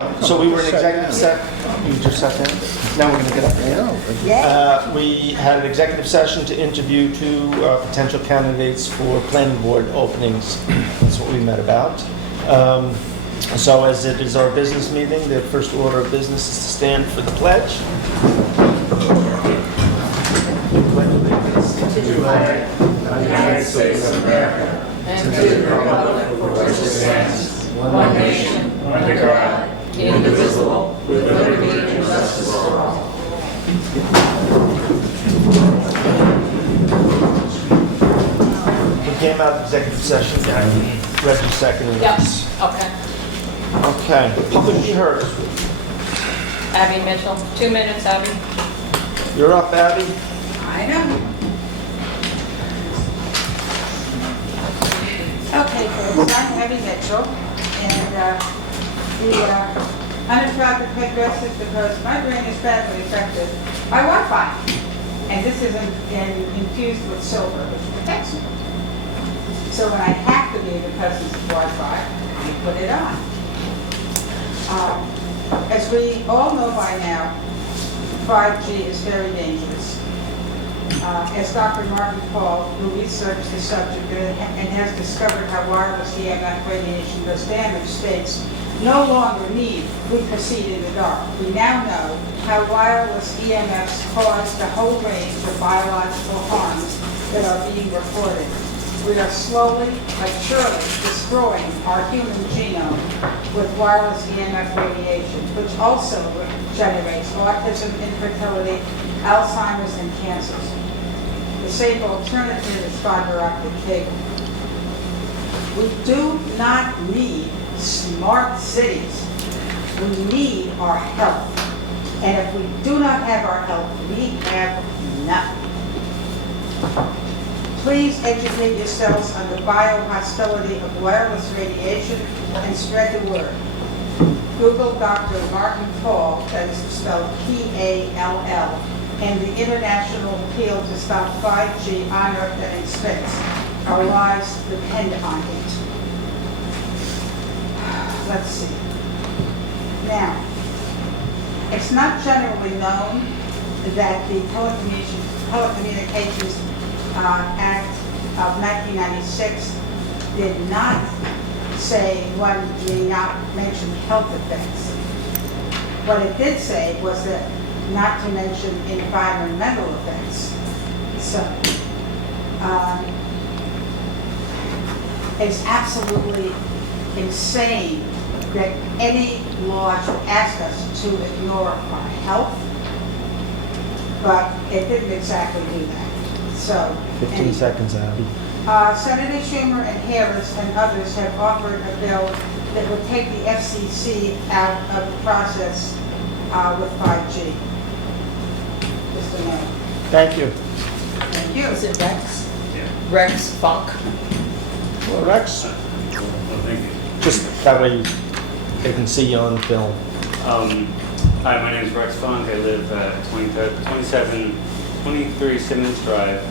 So we were in executive session. You just sat down? Now we're going to get up. We had an executive session to interview two potential candidates for planning board openings. That's what we met about. So as it is our business meeting, the first order of business is to stand for the pledge. Pledge allegiance to the flag of the United States of America and to the republic for which it stands, one nation, under God, indivisible, with liberty and justice for all. We came out of executive session. Reggie seconded. Yes, okay. Okay, who could be heard? Abby Mitchell, 2 minutes, Abby. You're up, Abby. I know. Okay, folks, I'm Abby Mitchell, and the unattractive headdress is because my brain is badly affected by Wi-Fi, and this is infused with silver, which protects me. So when I have to be because it's Wi-Fi, I put it on. As we all know by now, 5G is very dangerous. As Dr. Martin Paul, who researched the subject and has discovered how wireless EMF radiation does damage, states, no longer need we proceed in the dark. We now know how wireless EMFs cause the whole range of biological harms that are being reported. We are slowly but surely destroying our human genome with wireless EMF radiation, which also generates autism, infertility, Alzheimer's, and cancers. The safe alternative is fiber optic cable. We do not need smart cities. We need our health. And if we do not have our health, we have nothing. Please educate yourselves on the biohostility of wireless radiation and spread the word. Google Dr. Martin Paul, that is spelled P-A-L-L, and the international appeal to stop 5G on Earth and in space. Our lives depend on it. Let's see. Now, it's not generally known that the Telecommunications Act of 1996 did not say one may not mention health effects. What it did say was that not to mention environmental effects. So, it's absolutely insane that any law should ask us to ignore our health, but it didn't exactly do that. So, 15 seconds, Abby. Senator Schumer and Harris and others have offered a bill that would take the FCC out of the process with 5G. Just a minute. Thank you. Thank you. Is it Rex? Yeah. Rex Funk. Well, Rex, Oh, thank you. just that way they can see you on film. Hi, my name is Rex Funk. I live at 23 Simmons Drive.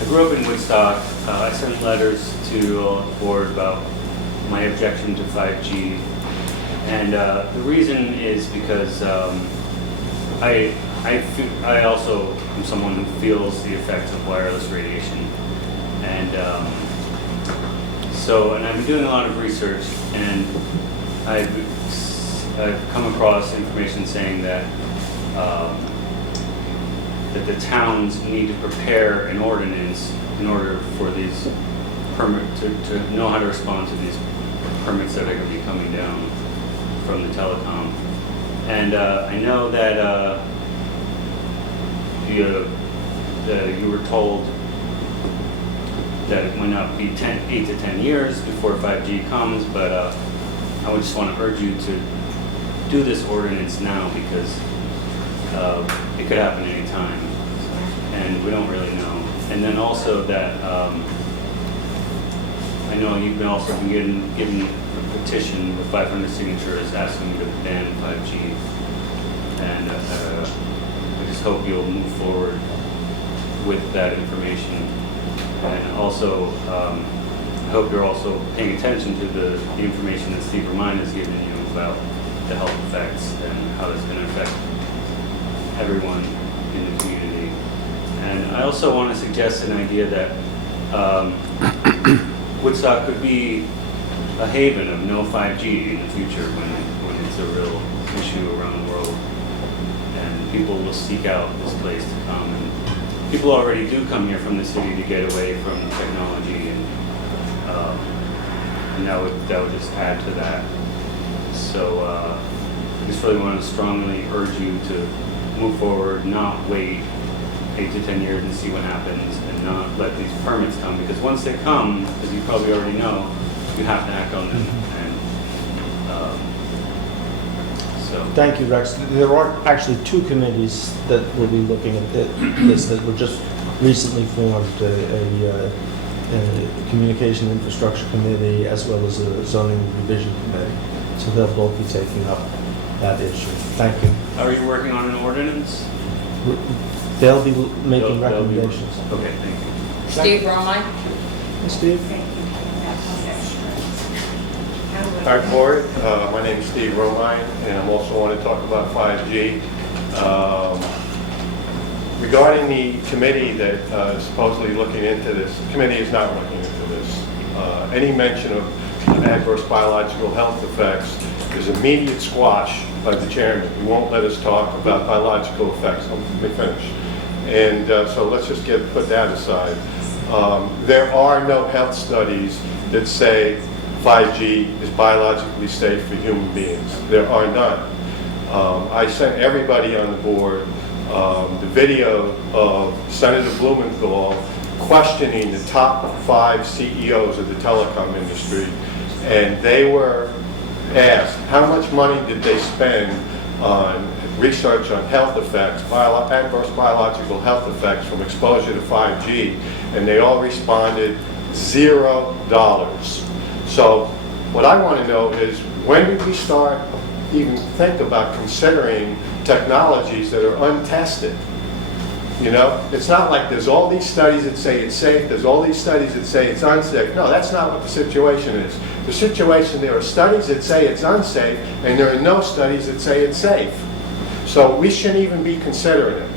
I grew up in Woodstock. I sent letters to the board about my objection to 5G. And the reason is because I also am someone who feels the effects of wireless radiation. And and I've been doing a lot of research, and I've come across information saying that that the towns need to prepare an ordinance in order for these to know how to respond to these permits that are going to be coming down from the telecom. And I know that you were told that it might not be 8 to 10 years before 5G comes, but I would just want to urge you to do this ordinance now because it could happen any time, and we don't really know. And then also that I know you've been also been given a petition with 500 signatures asking you to ban 5G, and I just hope you'll move forward with that information. And also, I hope you're also paying attention to the information that Steve Romine has given you about the health effects and how that's going to affect everyone in the community. And I also want to suggest an idea that Woodstock could be a haven of no 5G in the future when it's a real issue around the world. And people will seek out this place to come. And people already do come here from the city to get away from technology, and that would just add to that. So I just really want to strongly urge you to move forward, not wait 8 to 10 years and see what happens, and not let these permits come, because once they come, as you probably already know, you have to act on them. And so Thank you, Rex. There are actually two committees that will be looking at this that were just recently formed, a communication infrastructure committee as well as a zoning revision committee. So they'll both be taking up that issue. Thank you. are you working on an ordinance? They'll be making They'll be- recommendations. Okay, thank you. Steve Romine? Steve? Hi, Board. My name is Steve Romine, and I'm also want to talk about 5G. Regarding the committee that is supposedly looking into this, the committee is not looking into this. Any mention of adverse biological health effects is immediate squash by the chairman. He won't let us talk about biological effects. Let me finish. And so let's just put that aside. There are no health studies that say 5G is biologically safe for human beings. There are none. I sent everybody on the board the video of Senator Blumenthal questioning the top 5 CEOs of the telecom industry, and they were asked how much money did they spend on research on health effects, adverse biological health effects from exposure to 5G, and they all responded $0. So what I want to know is, when did we start even think about considering technologies that are untested? You know, it's not like there's all these studies that say it's safe, there's all these studies that say it's unsafe. No, that's not what the situation is. The situation, there are studies that say it's unsafe, and there are no studies that say it's safe. So we shouldn't even be considering it.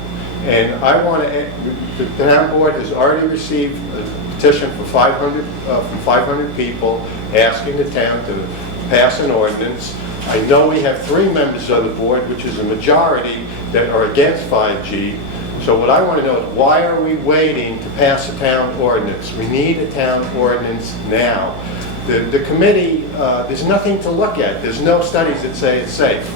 And I want to, the town board has already received a petition for 500, from 500 people asking the town to pass an ordinance. I know we have 3 members of the board, which is a majority, that are against 5G. So what I want to know is, why are we waiting to pass a town ordinance? We need a town ordinance now. The committee, there's nothing to look at. There's no studies that say it's safe.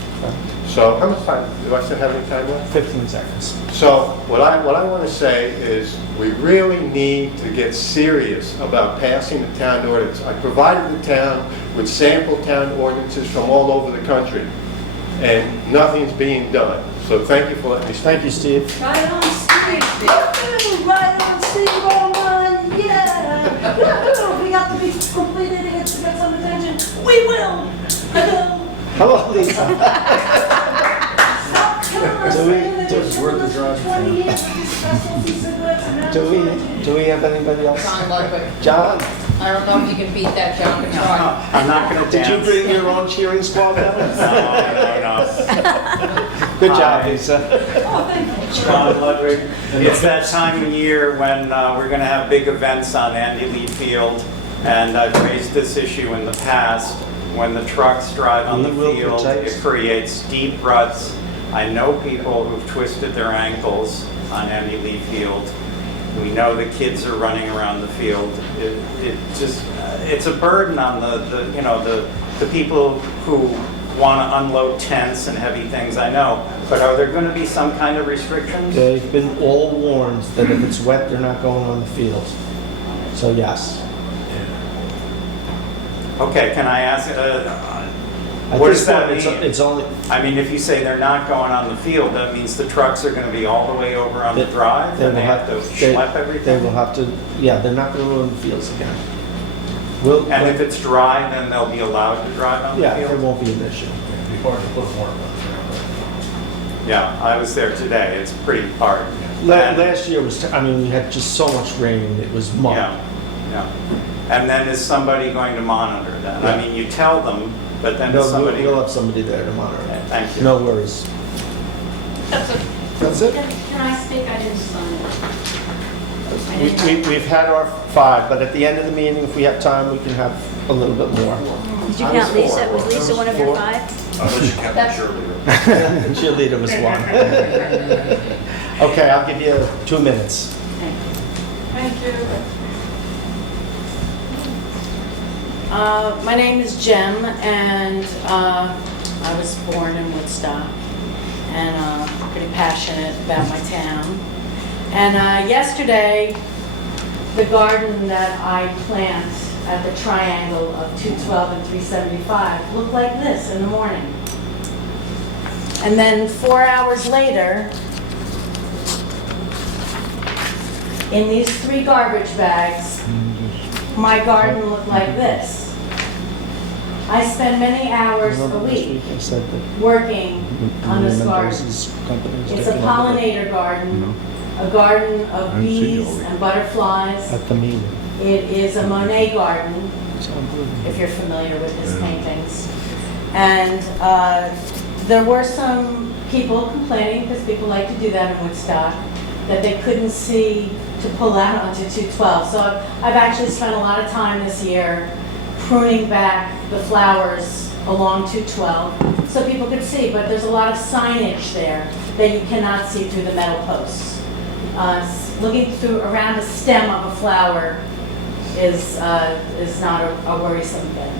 So how much time, do I still have any time left? 15 seconds. So what I want to say is, we really need to get serious about passing the town ordinance. I provided the town with sample town ordinances from all over the country, and nothing's being done. So thank you for letting me speak. Thank you, Steve. Right on, Steve. Woohoo! Right on, Steve. All mine. Yeah. Woohoo! We got to be complete idiots to get some attention. We will. Hello. Hello, Lisa. Stop killing us, Do we- man. They've been showing us for 20 years with these specialty cigarettes, and now Do it's we 5G. have anybody else? John Ludwig. John, I don't know if you can beat that, John, but try. I'm not going to did dance. you bring your own cheering squad down? No. Good job, Hi. Lisa. Oh, thank you. John Ludwig. It's that time of year when we're going to have big events on Andy Lee Field, and I've raised this issue in the past. When the trucks drive on the We will field, protect. it creates deep ruts. I know people who've twisted their ankles on Andy Lee Field. We know the kids are running around the field. It's a burden on the people who want to unload tents and heavy things, I know. But are there going to be some kind of restrictions? They've been all warned that if it's wet, they're not going on the field. So yes. Okay, can I ask, At what this does that point, mean? it's only, I mean, if you say they're not going on the field, that means the trucks are going to be all the way over on the drive, they and will they have to schlep They everything? will have to, yeah, they're not going to ruin the fields again. And if it's dry, then they'll be allowed to drive on the Yeah, there field? won't be an issue. Yeah, I was there today, it's pretty hard. And- Last year was, we had just so much rain, it was mud. Yeah, yeah. And then is somebody going to monitor that? I Yeah. mean, you tell them but then No, somebody. we'll have somebody there to monitor it. Thank you. No worries. That's it. That's it? Can I speak? I didn't sign it. We've had our 5, but at the end of the meeting, if we have time, we can have a little bit more. Did you count Lisa? Was Lisa one of your 5? Unless you kept That's- it cheerleader. Cheerleader was 1. Okay, I'll give you 2 minutes. Thank you. My name is Jem, and I was born in Woodstock, and pretty passionate about my town. And yesterday, the garden that I plant at the triangle of 212 and 375 looked like this in the morning. And then 4 hours later, in these 3 garbage bags, my garden looked like this. I spend many hours a week I said that working on this garden. Mendoza's company was It's a taking over pollinator garden, a garden of bees and butterflies. at the meeting. It is a Monet garden, It's unbelievable. if you're familiar with his paintings. And there were some people complaining, because people like to do that in Woodstock, that they couldn't see to pull out onto 212. So I've actually spent a lot of time this year pruning back the flowers along 212 so people could see, but there's a lot of signage there that you cannot see through the metal posts. Looking through around the stem of a flower is not a worrisome thing.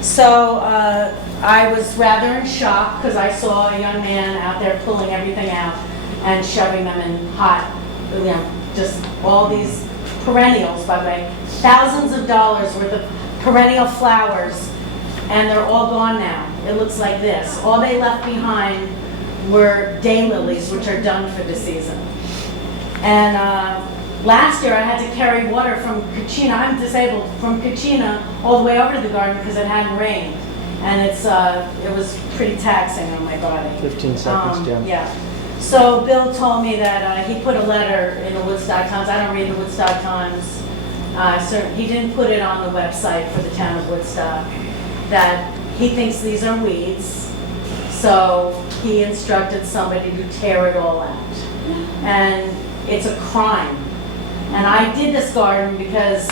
So I was rather in shock because I saw a young man out there pulling everything out and shoving them in hot, just all these perennials, by the way, thousands of dollars worth of perennial flowers, and they're all gone now. It looks like this. All they left behind were daylilies, which are done for the season. And last year I had to carry water from Kachina, I'm disabled, from Kachina all the way over to the garden because it hadn't rained. And it was pretty taxing on my body. 15 seconds, Jen. Yeah. So Bill told me that he put a letter in the Woodstock Times. I don't read the Woodstock Times. So he didn't put it on the website for the town of Woodstock, that he thinks these are weeds. So he instructed somebody to tear it all out. And it's a crime. And I did this garden because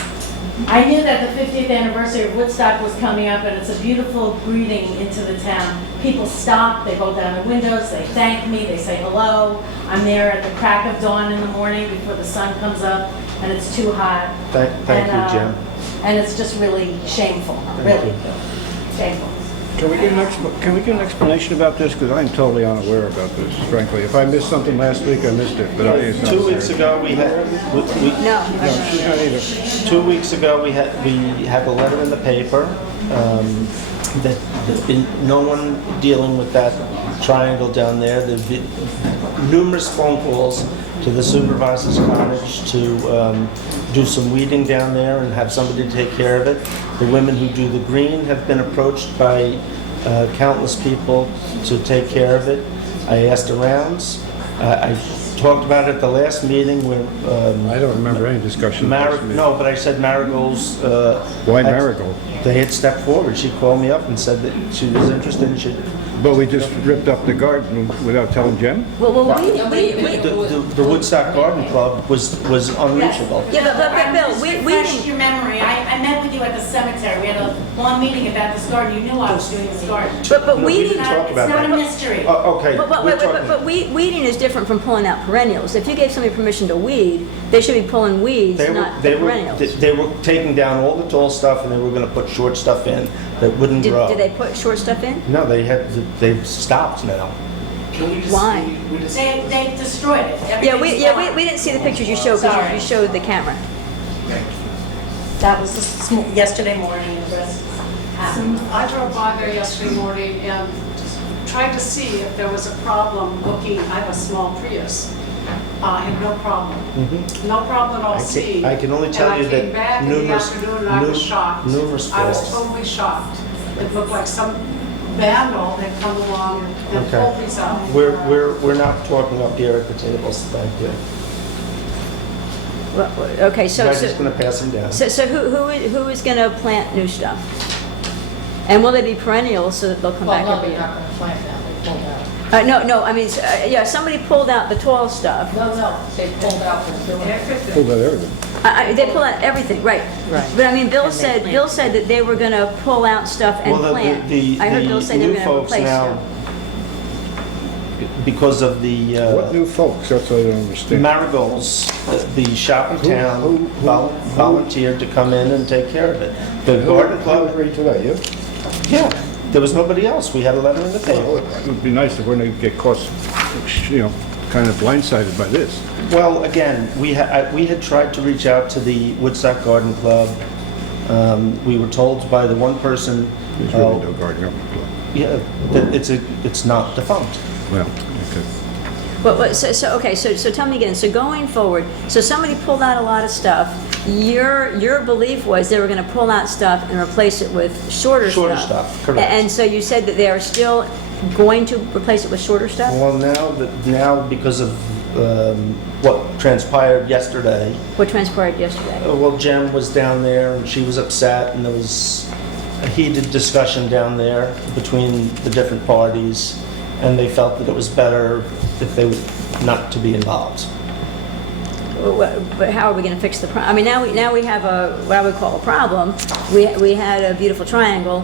I knew that the 50th anniversary of Woodstock was coming up, and it's a beautiful greeting into the town. People stop, they roll down their windows, they thank me, they say hello. I'm there at the crack of dawn in the morning before the sun comes up, and it's too hot. Thank you, Jim. And it's just really shameful, really shameful. Can we get an explanation about this? Because I'm totally unaware about this, frankly. If I missed something last week, I missed it, but it's not 2 weeks fair. ago, we had, No. No, she's not either. 2 weeks ago, we had a letter in the paper that there's been no one dealing with that triangle down there. There's been numerous phone calls to the supervisor's cottage to do some weeding down there and have somebody take care of it. The women who do the green have been approached by countless people to take care of it. I asked around. I talked about it at the last meeting where I don't remember any discussion. No, but I said Marigold's... Why Marigold? They had stepped forward. She called me up and said that she was interested and she... But we just ripped up the garden without telling Jen? Well, The Woodstock Garden Club was unreachable. Yeah, but Bill, we Refresh didn't. your memory. I met with you at the cemetery. We had a long meeting about this garden. You knew I was doing this garden. But No, we we didn't. didn't talk about It's not a that. mystery. Okay, But we're talking... weeding is different from pulling out perennials. If you gave somebody permission to weed, they should be pulling weeds, not the perennials. They were taking down all the tall stuff and they were going to put short stuff in that wouldn't grow. Did they put short stuff in? No, they've stopped now. Why? They destroyed it. Yeah, we Everything's didn't see the pictures you showed because Sorry. you showed the camera. That was yesterday morning. The rest happened. I drove by there yesterday morning and tried to see if there was a problem looking, I have a small Prius. I had no problem. No problem at all seeing. I can only tell you that And I came back in the numerous- afternoon and I was shocked. numerous I was falls. totally shocked. It looked like some vandal had come along and Okay. pulled these out. We're not talking up here at the tables, thank you. Well, okay, I'm just going to pass them down. so who is going to plant new stuff? And will they be perennials so that they'll come Well, back no, every they're year? not gonna plant now, they pulled out. No, I mean, yeah, somebody pulled out the tall stuff. No, they pulled out the doing. Pulled out everything. They pulled out everything, right. Right. But I mean, Bill And they said that they were gonna pull out stuff and Well, plant. the I heard Bill say they were new gonna folks replace now, them. because of the What new folks? That's what I don't understand. marigolds, the shop in Who- town who- volunteered to come in and take care of it. The garden Who club, agreed to that, you? yeah, there was nobody else. We had a letter in the Well, paper. it would be nice if we're going to get caught, kind of blindsided by this. Well, again, we had tried to reach out to the Woodstock Garden Club. We were told by the one person, There's really no gardening club. yeah, that it's not defunct. Well, okay. But, so tell me again, so going forward, so somebody pulled out a lot of stuff. Your belief was they were gonna pull out stuff and replace it with shorter stuff. Shorter stuff, correct. And so you said that they are still going to replace it with shorter stuff? Well, now because of what transpired yesterday, What transpired yesterday? well, Jem was down there and she was upset and there was a heated discussion down there between the different parties and they felt that it was better if they would not to be involved. But how are we gonna fix the problem? I mean, now we have what I would call a problem. We had a beautiful triangle,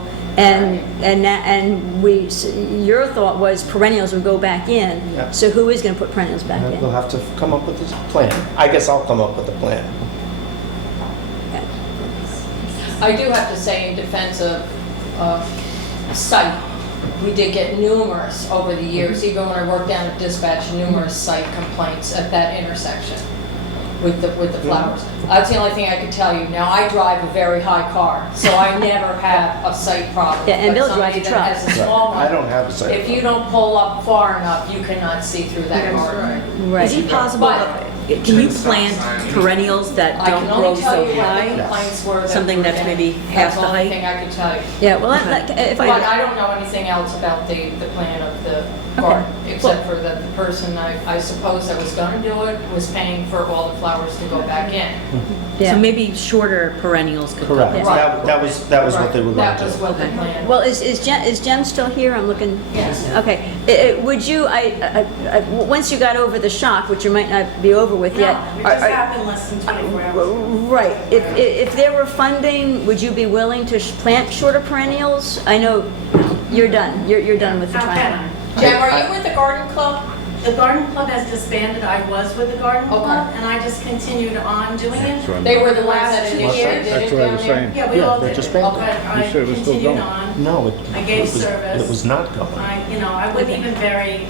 your thought was perennials would go back in. Yeah. So who is gonna put perennials back We'll in? have to come up with a plan. I guess I'll come up with a plan. Okay. I do have to say in defense of site, we did get numerous over the years, even when I worked down at dispatch, numerous site complaints at that intersection with the flowers. That's the only thing I could tell you. Now, I drive a very high car, so I never have a site problem. Yeah, and But Bill somebody drives a that has a small one, I don't have a site if you don't pull up far enough, you cannot see through that garden. Right. Is it possible, But- can you plant perennials that I don't can grow only tell so you what the high? complaints were. that Something were that's in. maybe half the That's the only height? thing I could tell you. Yeah, well, Okay. if But I, I don't know anything else about the plan of the garden, except for that the person I suppose that was gonna do it was paying for all the flowers to go back in. So yeah. maybe shorter perennials could go. Correct. Yes. That was what they were going That to was do. what the plan. Well, is Jem still here? I'm looking. Yes. Okay. Would you, once you got over the shock, which you might not be over with yet. No, it just happened less than 24 hours. Right. If there were funding, would you be willing to plant shorter perennials? I know you're done. You're done with the How trial. can Jen, are you with the garden club? I? The garden club has disbanded. I was with the garden Okay. club, and I just continued on doing That's it. what I'm- They were the ones that Last 2 initiated years. it That's what I down was there? saying. Yeah, we all they did just it, banned but it. I You said it was still continued going. on. No, I gave service. it was not going. I wouldn't even bury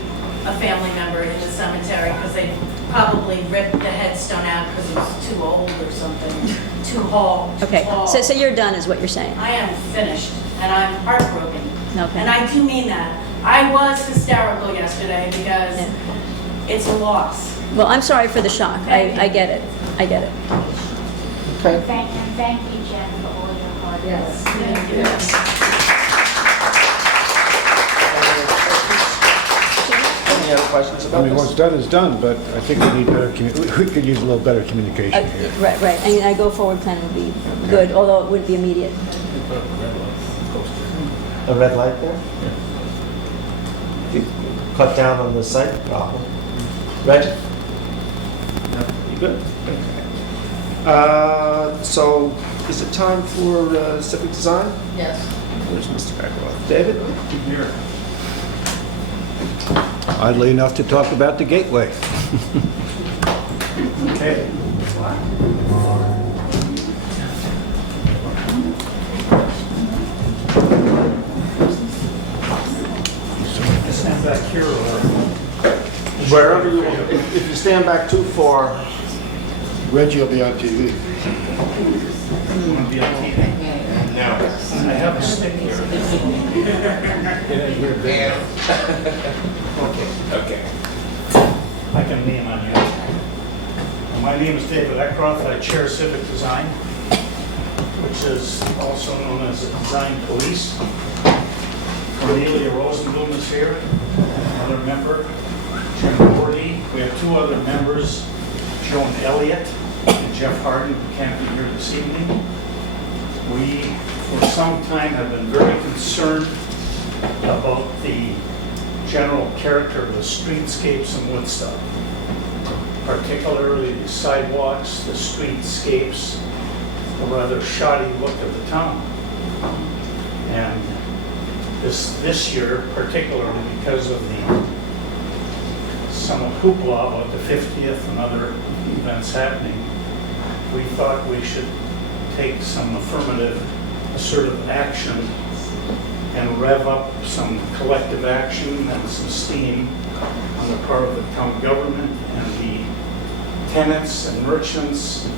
a family member in the cemetery because they probably ripped the headstone out because it was too old or something, too tall. Okay. So you're done, is what you're saying? I am finished, and I'm heartbroken. Okay. And I do mean that. I was hysterical yesterday because Yeah. it's a loss. Well, I'm sorry for the shock. I get it. I get it. Okay. Thank you, Jen, for all your hard work. Yes. Thank you. Any other questions I about mean, what's this? done is done, but I think we need better, we could use a little better communication here. Right. And a go-forward plan would be good, although it wouldn't be immediate. A red light there? You cut down on the site problem. Reggie? You good? So, is it time for civic design? Yes. Where's Mr. Beckroth? David? Here. Oddly enough, to talk about the gateway. Okay. Stand back here or? Wherever you want. If you stand back too far, Reggie will be on TV. You want to be on TV? No. I have a stick here. Okay. I can name on you. My name is David Eckroth. I chair Civic Design, which is also known as the Design Police. Cornelia Rosenblum is here, another member. Jim Gordy. We have two other members, Joan Elliott and Jeff Harden, who can't be here this evening. We for some time have been very concerned about the general character of the streetscapes in Woodstock, particularly the sidewalks, the streetscapes, the rather shoddy look of the town. And this year, particularly because of the somewhat hoopla about the 50th and other events happening, we thought we should take some affirmative, assertive action and rev up some collective action and some steam on the part of the town government and the tenants and merchants,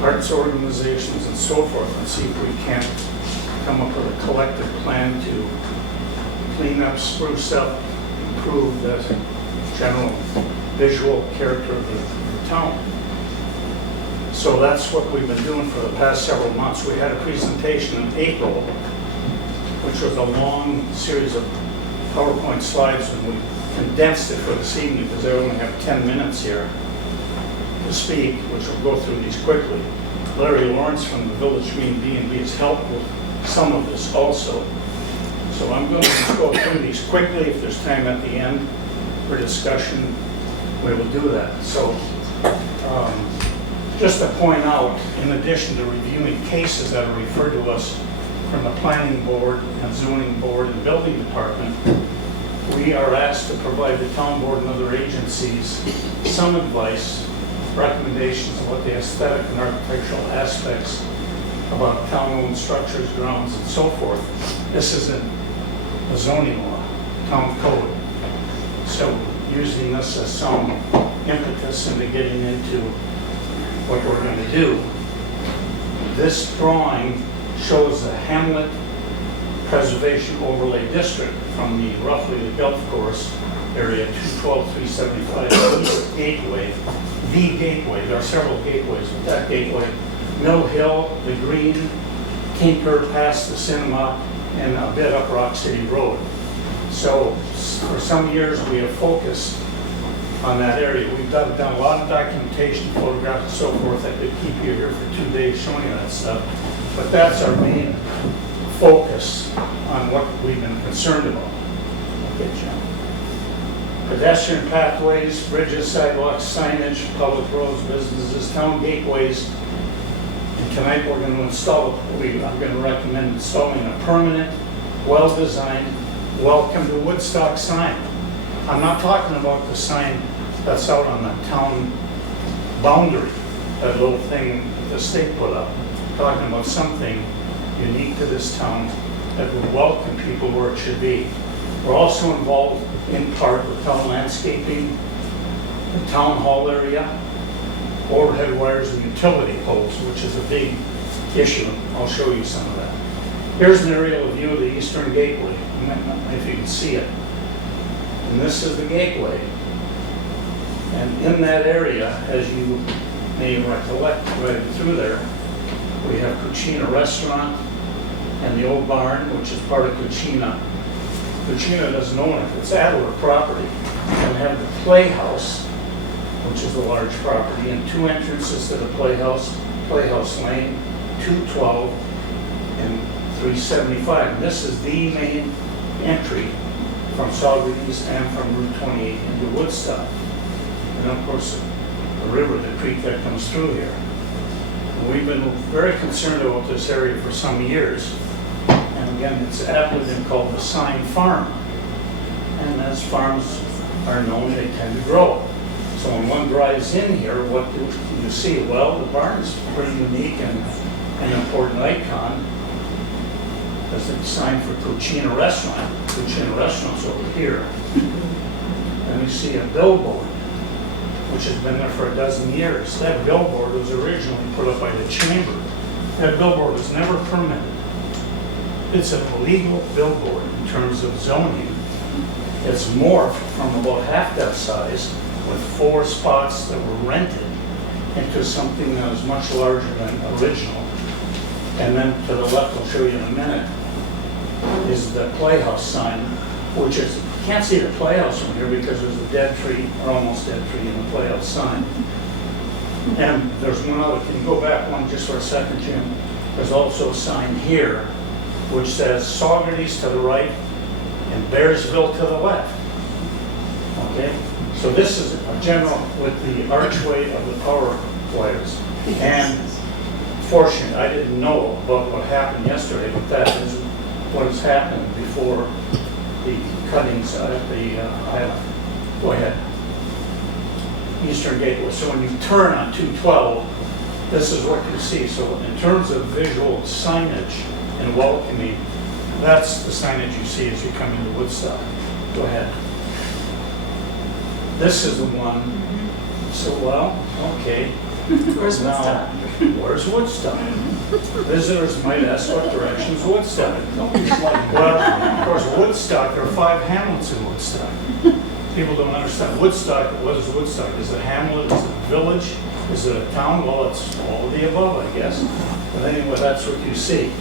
arts organizations, and so forth, and see if we can't come up with a collective plan to clean up, spruce up, improve the general visual character of the town. So that's what we've been doing for the past several months. We had a presentation in April, which was a long series of PowerPoint slides, and we condensed it for this evening because I only have 10 minutes here to speak, which will go through these quickly. Larry Lawrence from the Village Green B&B has helped with some of this also. So I'm going to go through these quickly. If there's time at the end for discussion, we will do that. So just to point out, in addition to reviewing cases that are referred to us from the planning board and zoning board and building department, we are asked to provide the town board and other agencies some advice, recommendations on what the aesthetic and architectural aspects about town-owned structures, grounds, and so forth. This isn't a zoning law, town code. So using this as some impetus into getting into what we're going to do. This drawing shows the Hamlet Preservation Overlay District from the roughly the golf course area 212-375 East Gateway, the gateway. There are several gateways, but that gateway, Mill Hill, the Green, Tinker, past the cinema, and a bit up Rock City Road. So for some years we have focused on that area. We've done a lot of documentation, photographs, and so forth. I could keep you here for 2 days showing you that stuff. But that's our main focus on what we've been concerned about. Okay, Jim. Pedestrian pathways, bridges, sidewalks, signage, public roads, businesses, town gateways. And tonight we're going to I'm going to recommend installing a permanent, well-designed, welcome to Woodstock sign. I'm not talking about the sign that's out on the town boundary, that little thing that the state put up. I'm talking about something unique to this town that will welcome people where it should be. We're also involved in part with town landscaping, the town hall area, overhead wires and utility poles, which is a big issue. I'll show you some of that. Here's an aerial view of the Eastern Gateway, if you can see it. And this is the gateway. And in that area, as you may recollect right through there, we have Cucina Restaurant and the old barn, which is part of Cucina. Cucina doesn't own it, it's Adler property. And we have the Playhouse, which is a large property, and 2 entrances to the Playhouse, Playhouse Lane, 212 and 375. And this is the main entry from Saugerties and from Route 28 into Woodstock. And of course, the river, the creek that comes through here. And we've been very concerned about this area for some years. And again, it's aptly been called the Sign Farm. And as farms are known, they tend to grow. So when one drives in here, what do you see? Well, the barn is pretty unique and an important icon. There's a sign for Cucina Restaurant. Cucina Restaurant's over here. And you see a billboard, which has been there for a dozen years. That billboard was originally put up by the chamber. That billboard was never permitted. It's a legal billboard in terms of zoning. It's morphed from about half that size with 4 spots that were rented into something that was much larger than original. And then to the left, I'll show you in a minute, is the Playhouse sign, which is, you can't see the Playhouse from here because there's a dead tree, or almost dead tree, in the Playhouse sign. And there's one other, can you go back one just for a second, Jim? There's also a sign here which says Saugerties to the right and Bearsville to the left. Okay? So this is a general with the archway of the power wires. And fortunately, I didn't know about what happened yesterday, but that is what has happened before the cuttings at the island. Go ahead. Eastern Gateway. So when you turn on 212, this is what you see. So in terms of visual signage and welcoming, that's the signage you see as you come into Woodstock. Go ahead. This is the one. So, well, okay. Where's Now, where's Woodstock? Visitors might ask what direction's Woodstock? Well, of course, Woodstock, there are 5 hamlets in Woodstock. People don't understand. Woodstock, what is Woodstock? Is it a hamlet? Is it a village? Is it a town? Well, it's all of the above, I guess. But anyway, that's what you see.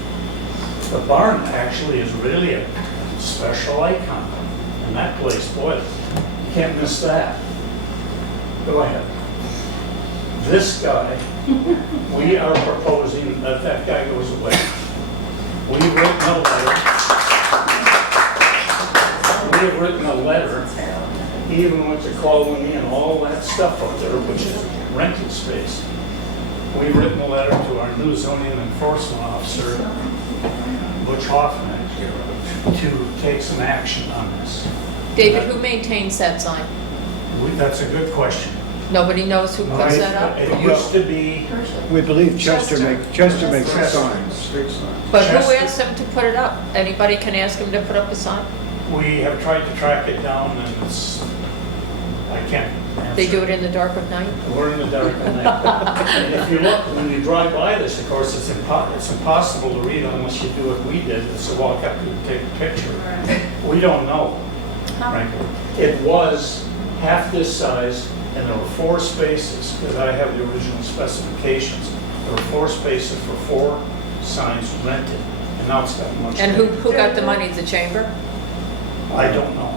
The barn actually is really a special icon. And that place, boy, you can't miss that. Go ahead. This guy, we are proposing that that guy goes away. We have written a letter, even with the colony and all that stuff up there, which is rental space. We've written a letter to our new zoning enforcement officer, Butch Hoffman, to take some action on this. David, who maintains that sign? That's a good question. Nobody knows who puts that up? It used to be, We believe Chester makes the signs. But who Chester- asked them to put it up? Anybody can ask him to put up a sign? we have tried to track it down and it's, I can't answer. They do it in the dark of night? We're in the dark at night. And if you look, when you drive by this, of course, it's impossible to read unless you do what we did. It's a walk up and take a picture. We don't know, frankly. It was half this size and there were 4 spaces, because I have the original specifications. There were 4 spaces for 4 signs rented, and now it's got much. And who bigger. got the money? The chamber? I don't know.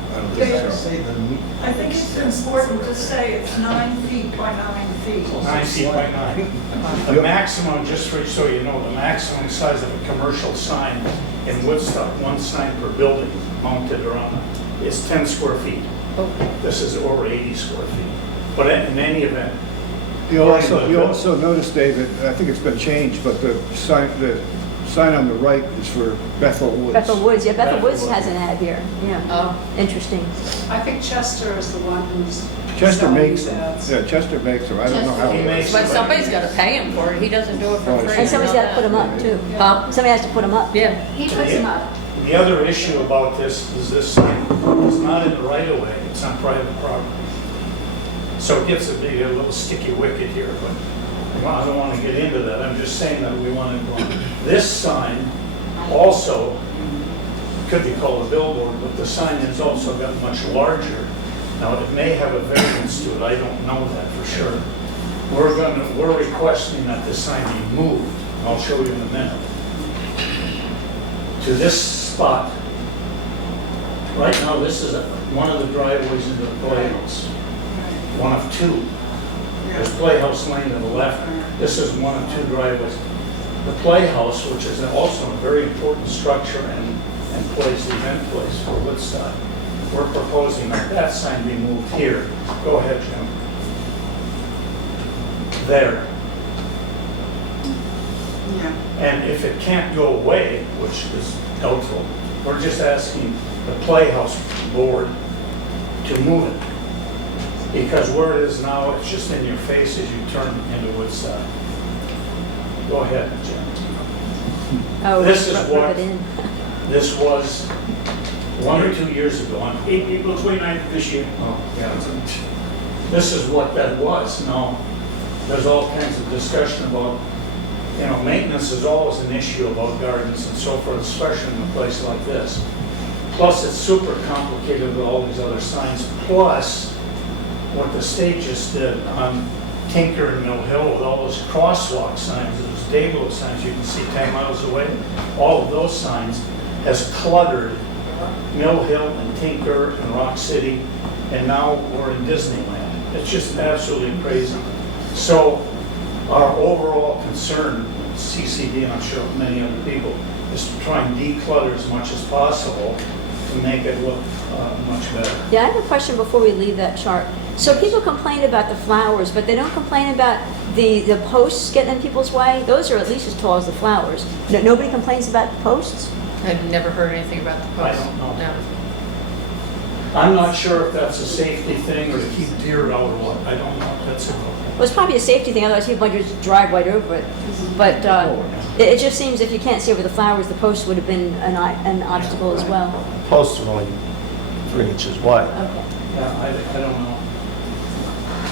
I think it's important to say it's 9 feet by 9 feet. 9 feet by 9. The maximum, just so you know, the maximum size of a commercial sign in Woodstock, 1 sign per building mounted around it, is 10 square feet. This is over 80 square feet. But in any event. You also notice, David, I think it's been changed, but the sign on the right is for Bethel Woods. Bethel Woods, yeah, Bethel Woods has an ad here, yeah. Oh. Interesting. I think Chester is the one who's. Chester selling makes these them. ads. Yeah, Chester makes them. I don't know how. He it makes works. But somebody's got to pay him for it. He doesn't do it for free. And somebody's got to put them up, too. Huh? Somebody has to put them up. Yeah. He puts them up. The other issue about this is this sign is not in the right of way, it's on private property. So it gets to be a little sticky wicket here, but I don't want to get into that. I'm just saying that we want to go on. This sign also could be called a billboard, but the sign has also got much larger. Now, it may have a variance to it, I don't know that for sure. We're requesting that the sign be moved, and I'll show you in a minute, to this spot. Right now, this is one of the driveways into the playhouse. One of 2. There's Playhouse Lane to the left. This is one of 2 driveways. The Playhouse, which is also a very important structure and place, event place for Woodstock, we're proposing that that sign be moved here. Go ahead, Jim. There. Yeah. And if it can't go away, which is doubtful, we're just asking the Playhouse board to move it. Because where it is now, it's just in your face as you turn into Woodstock. Go ahead, Jim. Oh, This is rub what- it in. This was 1 or 2 years ago on April 29th this year. Oh, yeah. This is what that was. Now, there's all kinds of discussion about, maintenance is always an issue about gardens and so forth, especially in a place like this. Plus, it's super complicated with all these other signs. Plus, what the state just did on Tinker and Mill Hill with all those crosswalk signs, those day-glow signs you can see 10 miles away, all of those signs has cluttered Mill Hill and Tinker and Rock City, and now we're in Disneyland. It's just absolutely crazy. So our overall concern, CCD and I'm sure many other people, is to try and declutter as much as possible to make it look much better. Yeah, I have a question before we leave that chart. So people complain about the flowers, but they don't complain about the posts getting in people's way? Those are at least as tall as the flowers. Nobody complains about the posts? I've never heard anything about the I post. don't know. No. I'm not sure if that's a safety thing or to keep deer out or what. I don't know if that's a... Well, it's probably a safety thing, otherwise people might just drive right over it. But it just seems if you can't see over the flowers, the posts would have been an obstacle as well. Posts are only 3 inches wide. Okay. Yeah, I don't know.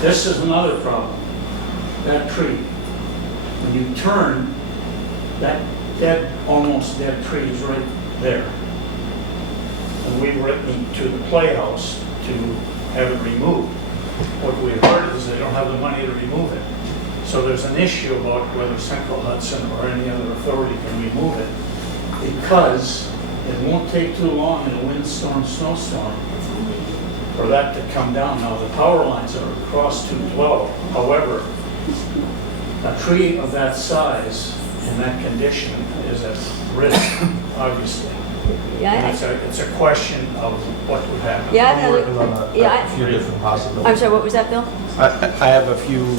This is another problem. That tree. When you turn, that almost dead tree is right there. And we've written to the Playhouse to have it removed. What we've heard is they don't have the money to remove it. So there's an issue about whether Central Hudson or any other authority can remove it, because it won't take too long in a windstorm, snowstorm for that to come down. Now, the power lines are across 212. However, a tree of that size in that condition is at risk, obviously. Yeah, And it's a question of what would happen. Yeah, I'm working on a few different possibilities. I'm sorry, what was that, Bill? I have a few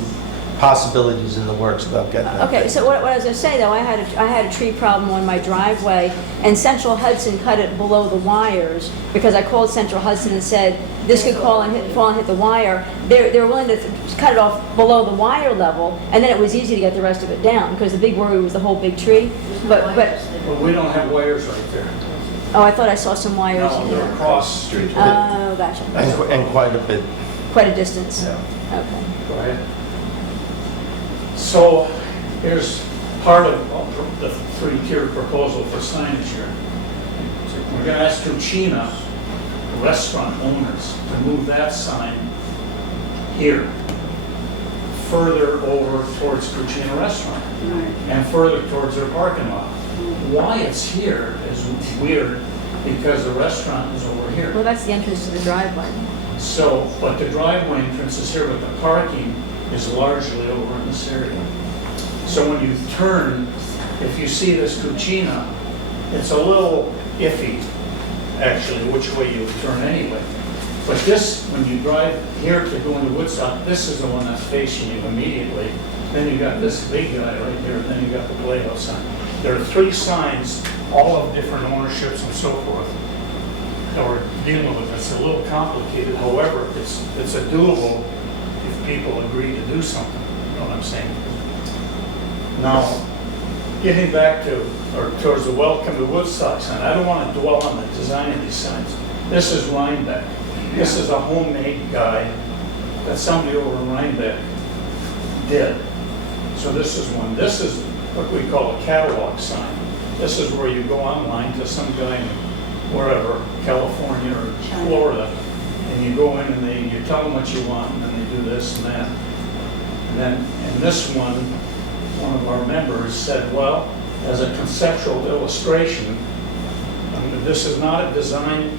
possibilities in the works about getting that. Okay, so what I was going to say, though, I had a tree problem on my driveway, and Central Hudson cut it below the wires, because I called Central Hudson and said, this could fall and hit the wire. They were willing to cut it off below the wire level, and then it was easy to get the rest of it down, because the big worry was the whole big tree. But But we don't have wires right there. oh, I thought I saw some wires. No, they're across the street. Oh, gotcha. And quite a bit. Quite a distance. Yeah. Okay. Go ahead. So here's part of the three-tier proposal for signage here. We're going to ask Cucina restaurant owners to move that sign here, further over towards Cucina Restaurant, and further towards their parking lot. Why it's here is weird, because the restaurant is over here. Well, that's the entrance to the driveway. So, but the driveway entrance is here, but the parking is largely over in this area. So when you turn, if you see this Cucina, it's a little iffy, actually, which way you turn anyway. But this, when you drive here to go into Woodstock, this is the one that's facing you immediately. Then you got this big guy right here, and then you got the Playhouse sign. There are 3 signs, all of different ownerships and so forth, that we're dealing with. It's a little complicated. However, it's a doable if people agree to do something. You know what I'm saying? Now, getting back to, or towards the Welcome to Woodstock sign, I don't want to dwell on the design of these signs. This is Rhinebeck. This is a homemade guy that somebody over in Rhinebeck did. So this is one. This is what we call a catalog sign. This is where you go online to some guy in wherever, California or Florida, and you go in and you tell them what you want, and then they do this and that. And then in this one of our members said, well, as a conceptual illustration, I mean, this is not a design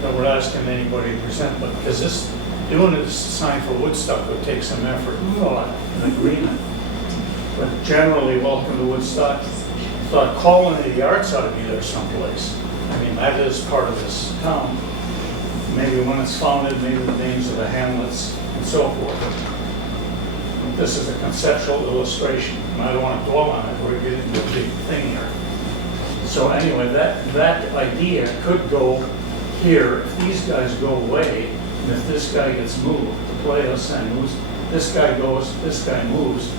that we're asking anybody to present, but because doing this sign for Woodstock would take some effort and thought and agreement. But generally, Welcome to Woodstock, thought Colony of the Arts ought to be there someplace. I mean, that is part of this town. Maybe when it's founded, maybe the names of the hamlets and so forth. But this is a conceptual illustration, and I don't want to dwell on it. We're getting into a big thing here. So anyway, that idea could go here if these guys go away, and if this guy gets moved, the Playhouse sign moves, this guy goes, this guy moves.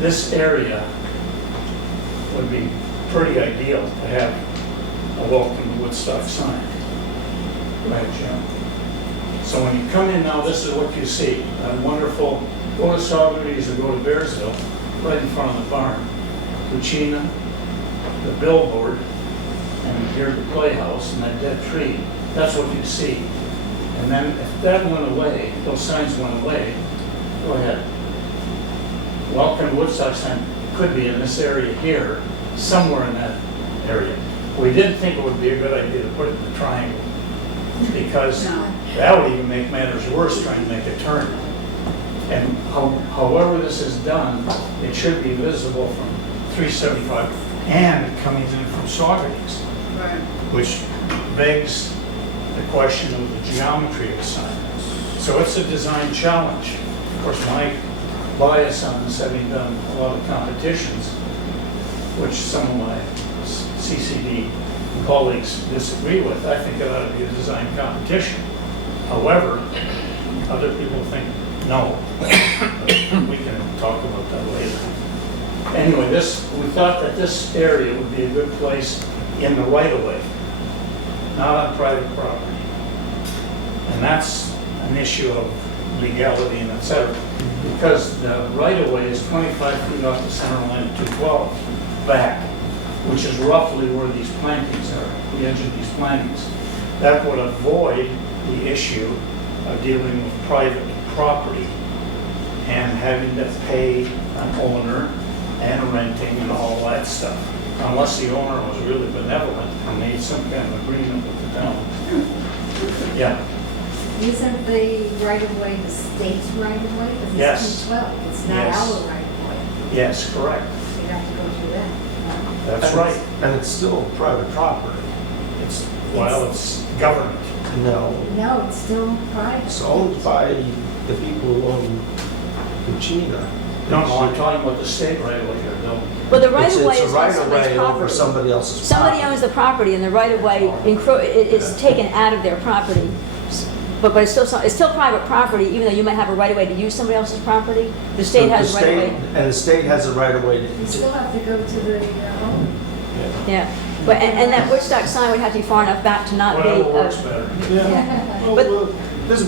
This area would be pretty ideal to have a Welcome to Woodstock sign. Right, Jim? So when you come in now, this is what you see. A wonderful, go to Saugerties or go to Bearsville, right in front of the barn. Cucina, the billboard, and here's the Playhouse and that dead tree. That's what you see. And then if that went away, those signs went away, go ahead. Welcome to Woodstock sign could be in this area here, somewhere in that area. We didn't think it would be a good idea to put it in the triangle, because that would even make matters worse trying to make a turn. And however this is done, it should be visible from 375 and coming in from Saugerties, Right. which begs the question of the geometry of the sign. So it's a design challenge. Of course, my bias on this, having done a lot of competitions, which some of my CCD colleagues disagree with, I think it ought to be a design competition. However, other people think no. We can talk about that later. Anyway, we thought that this area would be a good place in the right-of-way, not on private property. And that's an issue of legality and et cetera. Because the right-of-way is 25 feet off the center line of 212 back, which is roughly where these plantings are, the edge of these plantings. That would avoid the issue of dealing with private property and having to pay an owner and renting and all that stuff, unless the owner was really benevolent and made some kind of agreement with the town. Yeah. Isn't the right-of-way the state's right-of-way? Because Yes. it's 212, it's not Yes. our right-of-way. Yes, correct. We'd have to go through that. That's right. And it's still private property. It's government. No, No, it's still private. it's owned by the people who own Cucina. No, I'm talking about the state right away here, no. Well, the right It's of way a is on right of somebody's way over property. somebody else's Somebody property. owns the property, and the right of way is taken out of their property. But it's still private property, even though you might have a right of way to use somebody else's property. The state has a right of way. And the state has a right of way You still have to go to the owner. Yeah, but and that Woodstock sign would have to be far enough back to not be. Whatever works better.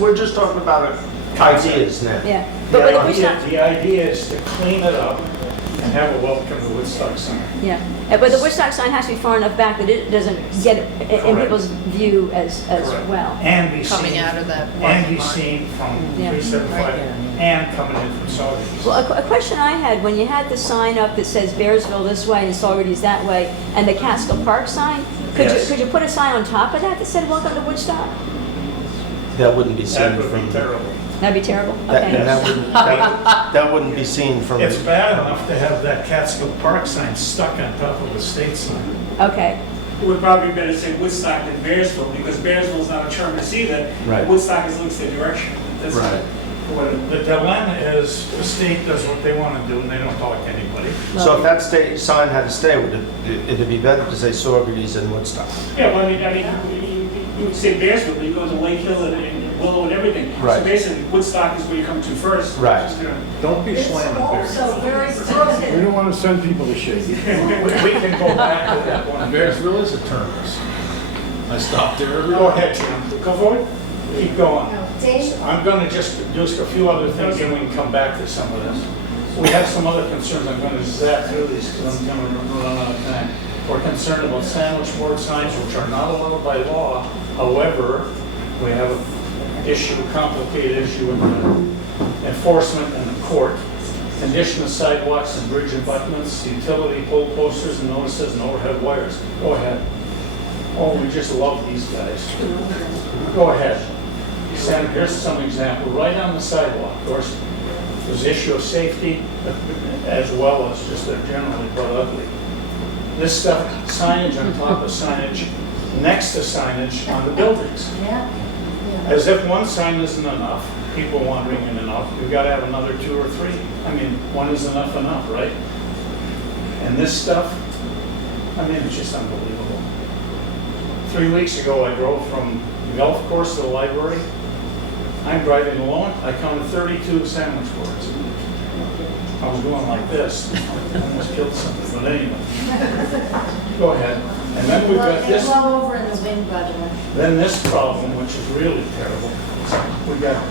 We're just talking about ideas now. Yeah, but the The Woodstock. idea- the idea is to clean it up and have a welcome to Woodstock sign. Yeah, but the Woodstock sign has to be far enough back that it doesn't get in Correct. people's view as Correct. well. And be Coming seen, out of that and parking be lot. seen from Yeah. 375 and coming in from Saugerties. Well, a question I had, when you had the sign up that says Bearsville this way and Saugerties that way, and the Catskill Park sign, Yes. could you put a sign on top of that said Welcome to Woodstock? That wouldn't be That seen would from. be terrible. That'd be terrible? That, Okay. and that wouldn't be seen from. It's bad enough to have that Catskill Park sign stuck on top of the state sign. Okay, It would probably be better to say Woodstock than Bearsville, because Bearsville's not a terminus either. Right. Woodstock is links the direction. That's Right. The dilemma is the state does what they want to do and they don't talk to anybody. So if that state sign had to stay, it'd be better to say Saugerties and Woodstock. Yeah, well, I mean, you would say Bearsville, but you go to Lake Hill and Willow and everything. Right. So basically, Woodstock is where you come to first. Right. which is gonna- Don't be slamming Also very We crooked. don't want to send people to Shady. We can go back to that one. Bearsville is a terminus. I stopped there every Go day. ahead, Jim. Go forward. Keep going. No, Dave, I'm going to just do a few other things, and we can come back to some of this. We have some other concerns. I'm going to zap through these because I'm going to run out of time. We're concerned about sandwich board signs, which are not allowed by law. However, we have an issue, a complicated issue with the enforcement in the court. Condition of sidewalks and bridge abutments, utility pole posters and notices and overhead wires. Go ahead. Oh, we just love these guys. Go ahead. Sam, here's some example, right on the sidewalk. Of course, there's the issue of safety as well as just they're generally quite ugly. This stuff, signage on top of signage, next to signage on the buildings. yeah. As if one sign isn't enough, people wandering in and out, you've got to have another 2 or 3. I mean, one is enough, right? And this stuff, I mean, it's just unbelievable. 3 weeks ago, I drove from the golf course to the library. I'm driving alone, I counted 32 sandwich boards. I was going like this, I almost killed somebody, but anyway. Go ahead. And then we've got They this. blow over in the wind, by the way. Then this problem, which is really terrible, we got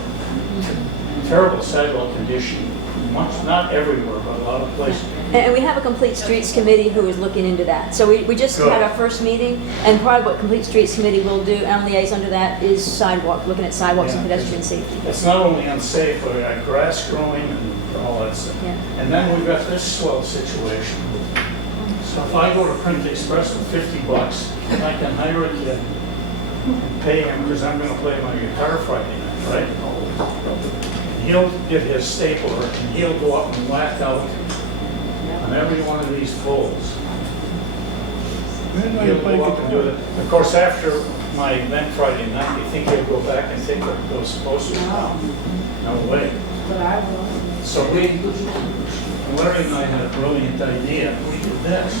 terrible sidewalk condition, much, not everywhere, but a lot of places. and we have a Complete Streets Committee who is looking into that. So we just Good. had our first meeting, and part of what Complete Streets Committee will do, and liaison to that, is sidewalk, looking at sidewalks and Yeah. pedestrian safety. It's not only unsafe, but we got grass growing and all that stuff. Yeah. And then we've got this swell situation. So if I go to Print Express for $50, I can hire a kid and pay him because I'm gonna play my guitar Friday night, right? He'll get his stapler and he'll go up and whack out on every one of these poles. He'll go up and do it. Of course, after my event Friday night, you think he'll go back and take those posters down? No way. But I will. So Larry and I had a brilliant idea. We did this.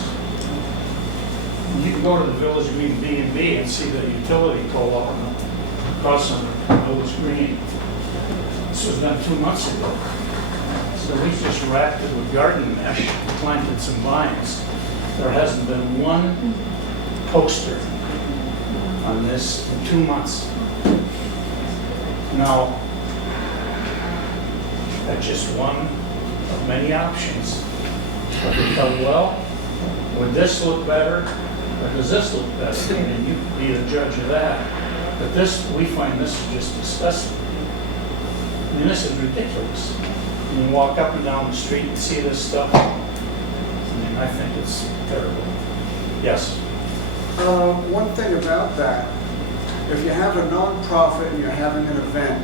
You can go to the Village Green B&B and see the utility pole up across on the Village Green. This was done 2 months ago. So we just wrapped it with garden mesh, planted some vines. There hasn't been one poster on this in 2 months. Now, that's just one of many options. But we thought, well, would this look better, or does this look better? And you could be the judge of that. But this, we find this is just disgusting. I mean, this is ridiculous. You walk up and down the street and see this stuff. I mean, I think it's terrible. Yes? One thing about that, if you have a nonprofit and you're having an event,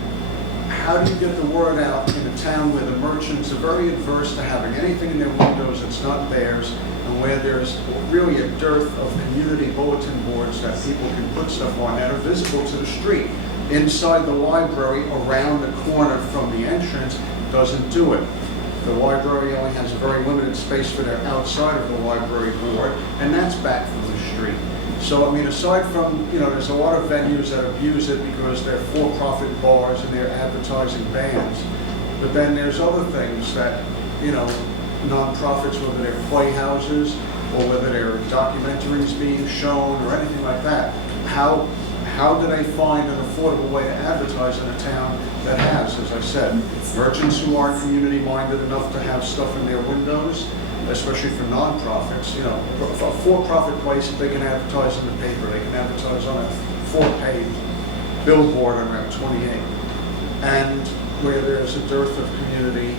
how do you get the word out in a town where the merchants are very adverse to having anything in their windows that's not theirs, and where there's really a dearth of community bulletin boards that people can put stuff on that are visible to the street? Inside the library, around the corner from the entrance, doesn't do it. The library only has a very limited space for their outside of the library board, and that's back from the street. So, I mean, aside from, there's a lot of venues that abuse it because they're for-profit bars and they're advertising bands. But then there's other things that, nonprofits, whether they're playhouses or whether they're documentaries being shown or anything like that, how do they find an affordable way to advertise in a town that has, as I said, merchants who aren't community-minded enough to have stuff in their windows, especially for nonprofits? A for-profit place, they can advertise in the paper, they can advertise on a 4-page billboard on Route 28, and where there's a dearth of community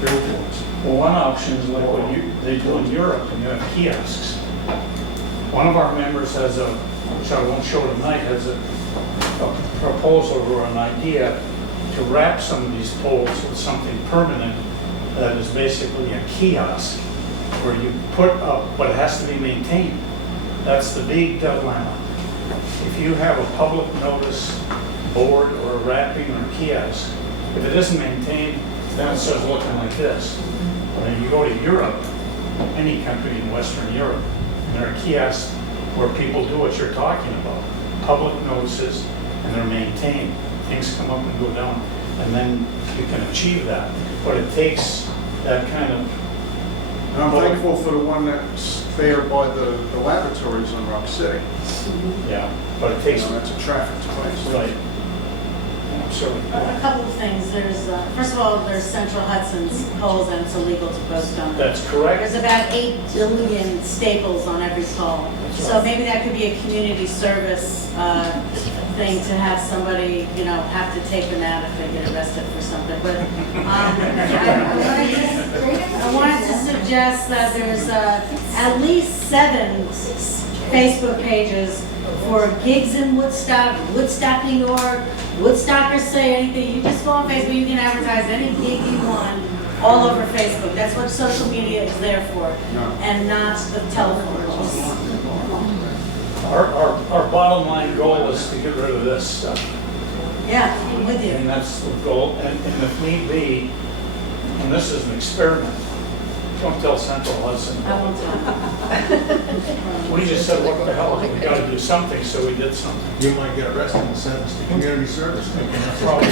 billboards. Well, one option is like what they do in Europe, and you have kiosks. One of our members has which I won't show tonight, has a proposal or an idea to wrap some of these poles with something permanent that is basically a kiosk where you put up, but it has to be maintained. That's the big dilemma. If you have a public notice board or a wrapping or a kiosk, if it isn't maintained, then it starts looking like this. When you go to Europe, any country in Western Europe, and there are kiosks where people do what you're talking about. Public notices, and they're maintained. Things come up and go down, and then you can achieve that. But it takes that kind of... And I'm thankful for the one that's there by the laboratories on Rock City. Yeah, but it takes... That's a traffic place. Right. A couple of things. There's, first of all, there's Central Hudson's poles, and it's illegal to post on them. That's correct. There's about 8 billion staples on every pole. So maybe that could be a community service thing to have somebody, have to take them out if they get arrested for something. But I wanted to suggest that there's at least 7 Facebook pages for gigs in Woodstock, Woodstock, New York, Woodstockers Say Anything. You just go on Facebook, you can advertise any gig you want all over Facebook. That's what social media is there for, and not the telephone calls. Our bottom line goal is to get rid of this stuff. Yeah, I'm with you. And that's the goal. And if need be, and this is an experiment, don't tell Central Hudson. I won't tell. We just said, what the hell, we got to do something, so we did something. You might get arrested and sentenced to community service. Probably.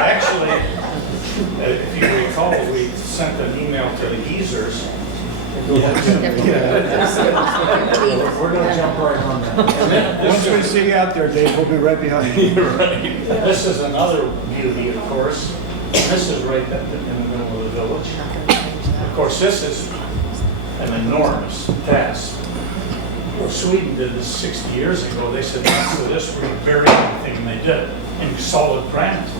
Actually, if you recall, we sent an email to the geezers. We're going to jump right on that. Once we see you out there, Dave, we'll be right behind you. This is another beauty, of course. This is right in the middle of the village. Of course, this is an enormous task. Well, Sweden did this 60 years ago. They said, after this, we're going to bury everything, and they did, in solid granite.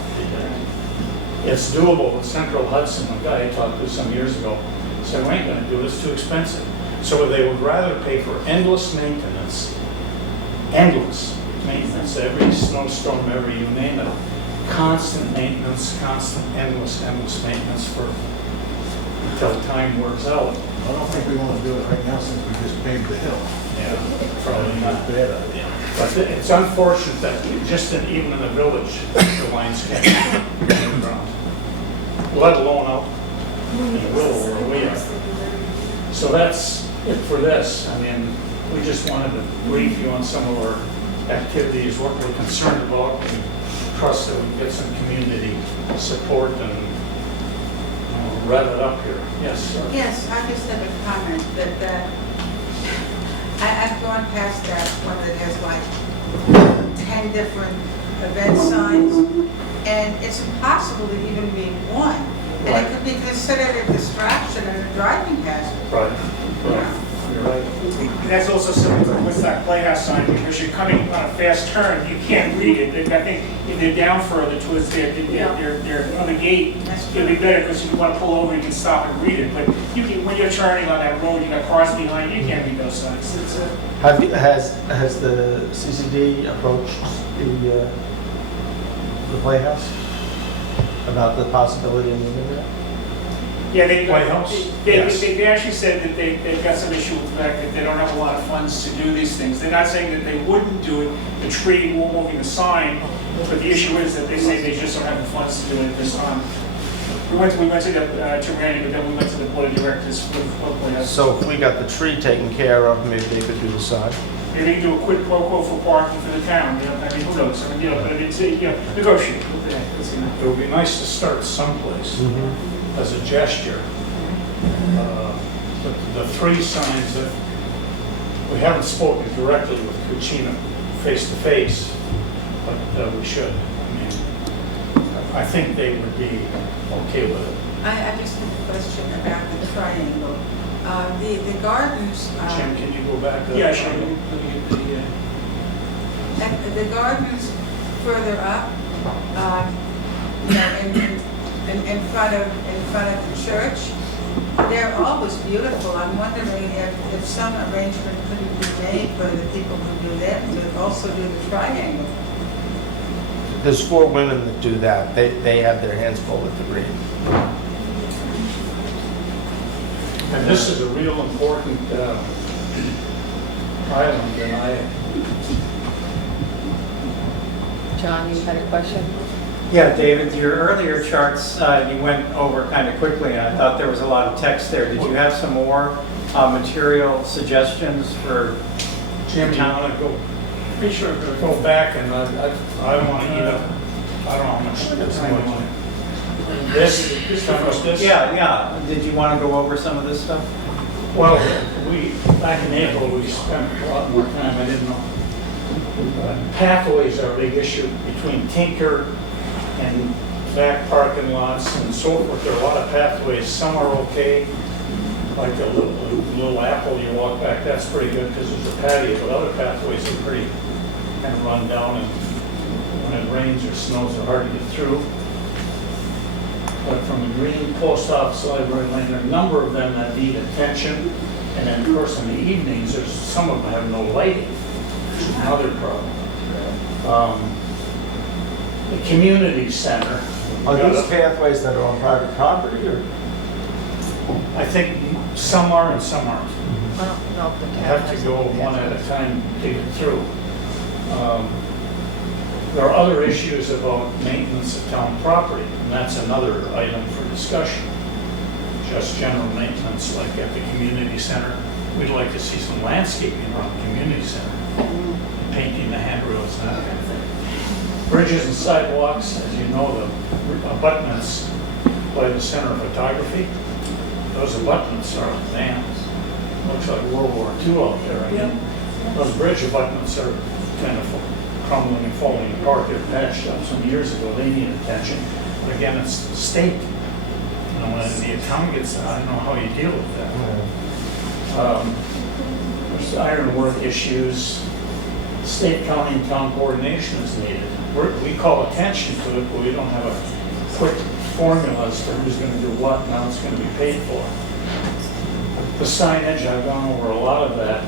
It's doable with Central Hudson. A guy I talked to some years ago said, we ain't going to do it, it's too expensive. So they would rather pay for endless maintenance, every snowstorm, every you name it, constant maintenance, endless maintenance for until time works out. I don't think we want to do it right now since we just paved the hill. Yeah, probably not a bad idea. But it's unfortunate that even in the village, the lines can't be underground, let alone out in the Willow where we are. So that's it for this. I mean, we just wanted to brief you on some of our activities, what we're concerned about, and trust that we get some community support and rev it up here. Yes, sir. Yes, I just have a comment that I've gone past that one that has like 10 different event signs, and it's impossible to even read one. And it could be considered a distraction and a driving hazard. Right. You're right. That's also similar to the Woodstock Playhouse sign, because you're coming on a fast turn, you can't read it. I think if they're down further towards their other gate, it'll be better, because if you want to pull over, you can stop and read it. But you can, when you're turning on that road, you got cars behind you, you can't read those signs. Has the CCD approached the Playhouse about the possibility of moving that? Yeah, they Yes. actually said that they've got some issue with the fact that they don't have a lot of funds to do these things. They're not saying that they wouldn't do it, the tree won't moving the sign, but the issue is that they say they just don't have the funds to do it at this time. We went to Randy, but then we went to the board of directors for the Playhouse. So if we got the tree taken care of, maybe they could do the sign. Maybe they can do a quid pro quo for parking for the town, I mean, who knows? I mean, but it's, negotiate. It would be nice to start someplace as a gesture. But the three signs that we haven't spoken directly with Cucina face to face, but we should. I mean, I think they would be okay with it. I just have a question about the triangle. The gardens. Jim, can you go back? Yeah, sure. The gardens further up, you know, in front of the church, they're always beautiful. I'm wondering if some arrangement couldn't be made for the people who do that to also do the triangle. There's 4 women that do that. They have their hands full with the green. And this is a real important island, and John, you had a question? Yeah, David, your earlier charts, you went over kind of quickly, and I thought there was a lot of text there. Did you have some more material suggestions for Jim, you want to go? Be sure to go back, and I want to eat up. I don't know how much time you want. This? Yeah. Did you want to go over some of this stuff? Well, back in April, we spent a lot more time. I didn't know. Pathways are a big issue between Tinker and back parking lots and so forth. There are a lot of pathways. Some are okay, like a little apple you walk back, that's pretty good because there's a patio, but other pathways are pretty kind of run down, and when it rains or snows, they're hard to get through. But from the Green Post Office Library Lane, there are a number of them that need attention, and then of course in the evenings, there's some of them have no lighting, which is another problem. The community center. Are these pathways that are on private property, or? I think some are and some aren't. I don't know if the You have to go one at a time to get through. There are other issues about maintenance of town property, and that's another item for discussion. Just general maintenance, like at the community center. We'd like to see some landscaping around the community center, painting the handrails and that kind of thing. Bridges and sidewalks, as you know, the abutments by the Center of Photography, those abutments are advanced. Looks like World War II out there. Again. Those bridge abutments are kind of crumbling and falling apart. They're patched up some years ago. They need attention. But again, it's the state. You know, when the town gets, I don't know how you deal with that. There's ironwork issues. State, county, and town coordination is needed. We call attention to it, but we don't have a quick formula as to who's going to do what and how it's going to be paid for. The signage, I've gone over a lot of that.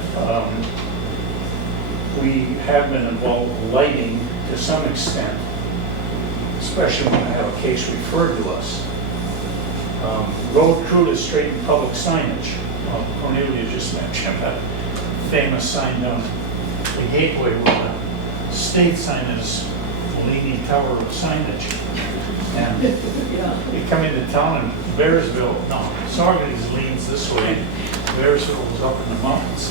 We have been involved with lighting to some extent, especially when I have a case referred to us. Road crew to straighten public signage. Cornelia just mentioned that famous sign down the gateway where the state sign is the leaning tower of signage. And you come into town in Bearsville, no, Saugerties leans this way, Bearsville is up in the mountains.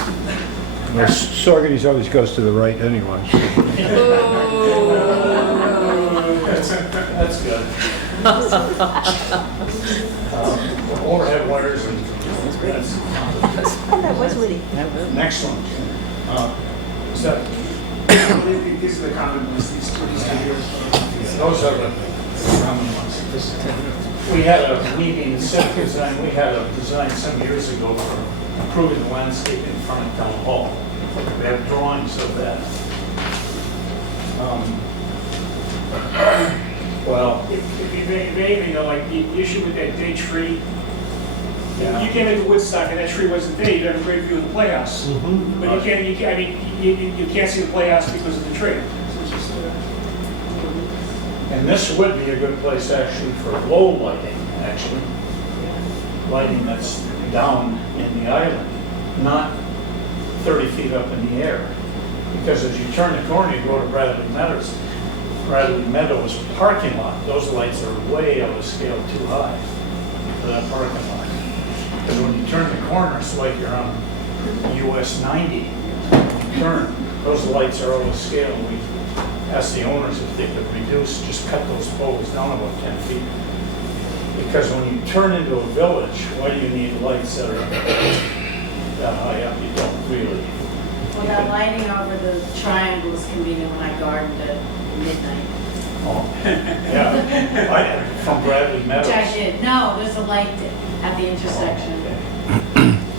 Well, Saugerties always goes to the right anyway. That's good. Overhead wires and that's. Oh, that was witty. Next one. Is that, These are the common ones, these two here. those are the common ones. We had a meeting in civic design, we had a design some years ago for improving the landscape in front of town hall. We have drawings of that. Well, If you may, you know, like the issue with that day tree, yeah. you came into Woodstock and that tree wasn't there, you'd have a great view of the playhouse. But you can't, I mean, you can't see the playhouse because of the tree. So it's just, And this would be a good place actually for low lighting, actually. Lighting that's down in the island, not 30 feet up in the air. Because as you turn the corner, you go to Bradley Meadows parking lot. Those lights are way out of scale, too high for that parking lot. Because when you turn the corner, it's like you're on US 90. You turn, those lights are out of scale. We asked the owners if they could reduce, just cut those poles down about 10 feet. Because when you turn into a village, why do you need lights that are that high up? You don't really. Well, that lighting over the triangle is convenient when I gardened at midnight. Oh, yeah. From Bradley Meadows. Which I did. No, there's a light at the intersection.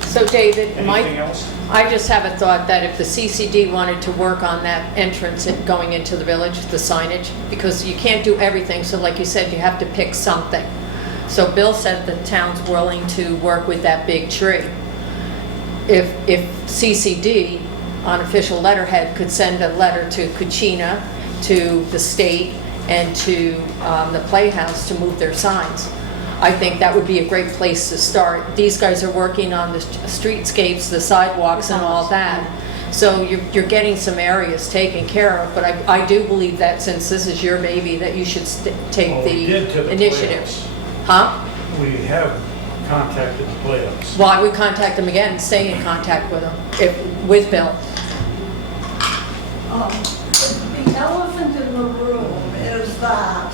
So David, Anything else? I just have a thought that if the CCD wanted to work on that entrance going into the village, the signage, because you can't do everything, so like you said, you have to pick something. So Bill said the town's willing to work with that big tree. If CCD on official letterhead could send a letter to Cucina, to the state, and to the Playhouse to move their signs, I think that would be a great place to start. These guys are working on the streetscapes, the sidewalks and all that. So you're getting some areas taken care of, but I do believe that since this is your baby, that you should take Well, we did to the the initiative. Playhouse. Huh? We have contacted the Playhouse. Well, I would contact them again, stay in contact with them, with Bill. The elephant in the room is that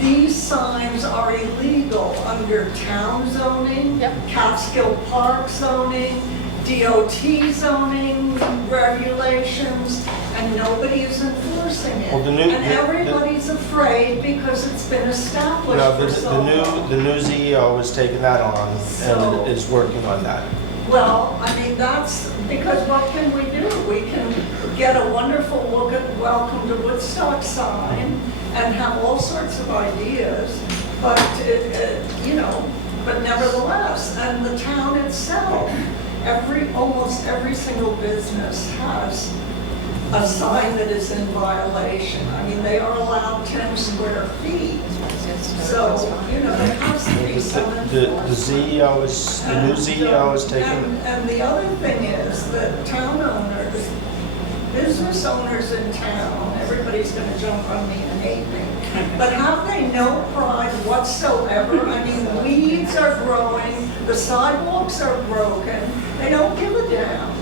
these signs are illegal under town zoning, Catskill Park zoning, DOT zoning regulations, and nobody is enforcing it. Well, And everybody's afraid because it's been established No, for so long. the new CEO is taking that on So- and is working on that. Well, I mean, that's, because what can we do? We can get a wonderful look at welcome to Woodstock sign and have all sorts of ideas, but, but nevertheless, and the town itself, almost every single business has a sign that is in violation. I mean, they are allowed 10 square feet. So, there has to be some The enforcement. new CEO is taking, And the other thing is that town owners, business owners in town, everybody's gonna jump on me and hate me, but have they no pride whatsoever? I mean, the weeds are growing, the sidewalks are broken, they don't give a damn,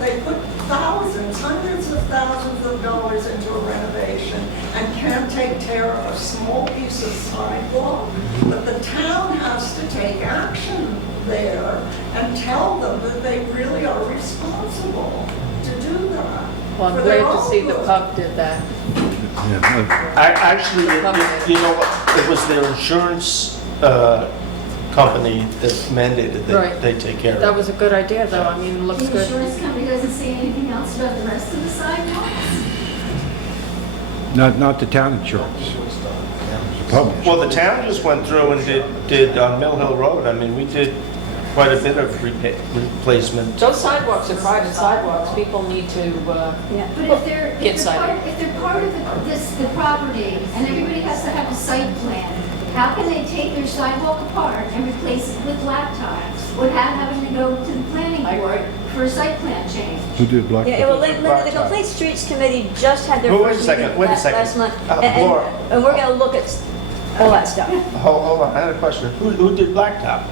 They put thousands, hundreds of thousands of dollars into a renovation and can't take care of a small piece of sidewalk, but the town has to take action there and tell them that they really are responsible to do that. Well, I'm For their glad to own see the good. pub did that. actually, you know what, it was their insurance company that mandated Right. that they take care of it. That was a good idea, though. I mean, it looks The good. insurance company doesn't say anything else about the rest of the sidewalks? Not the town insurance. The pub Well, the town just went through and did on Mill Hill Road, I mean, we did quite a bit of replacement. Those sidewalks are private sidewalks. People need to, But if they're, Get cited. if they're part of the property and everybody has to have a site plan, How can they take their sidewalk apart and replace it with laptops without having to go to the planning board for a site plan change? Who did Black? Yeah, well, Linda, the Complete Streets Committee just had their Well, wait a first second, meeting wait a second. last month. Laura. And we're gonna look at all that stuff. Hold on, I had a question. Who did Blacktop?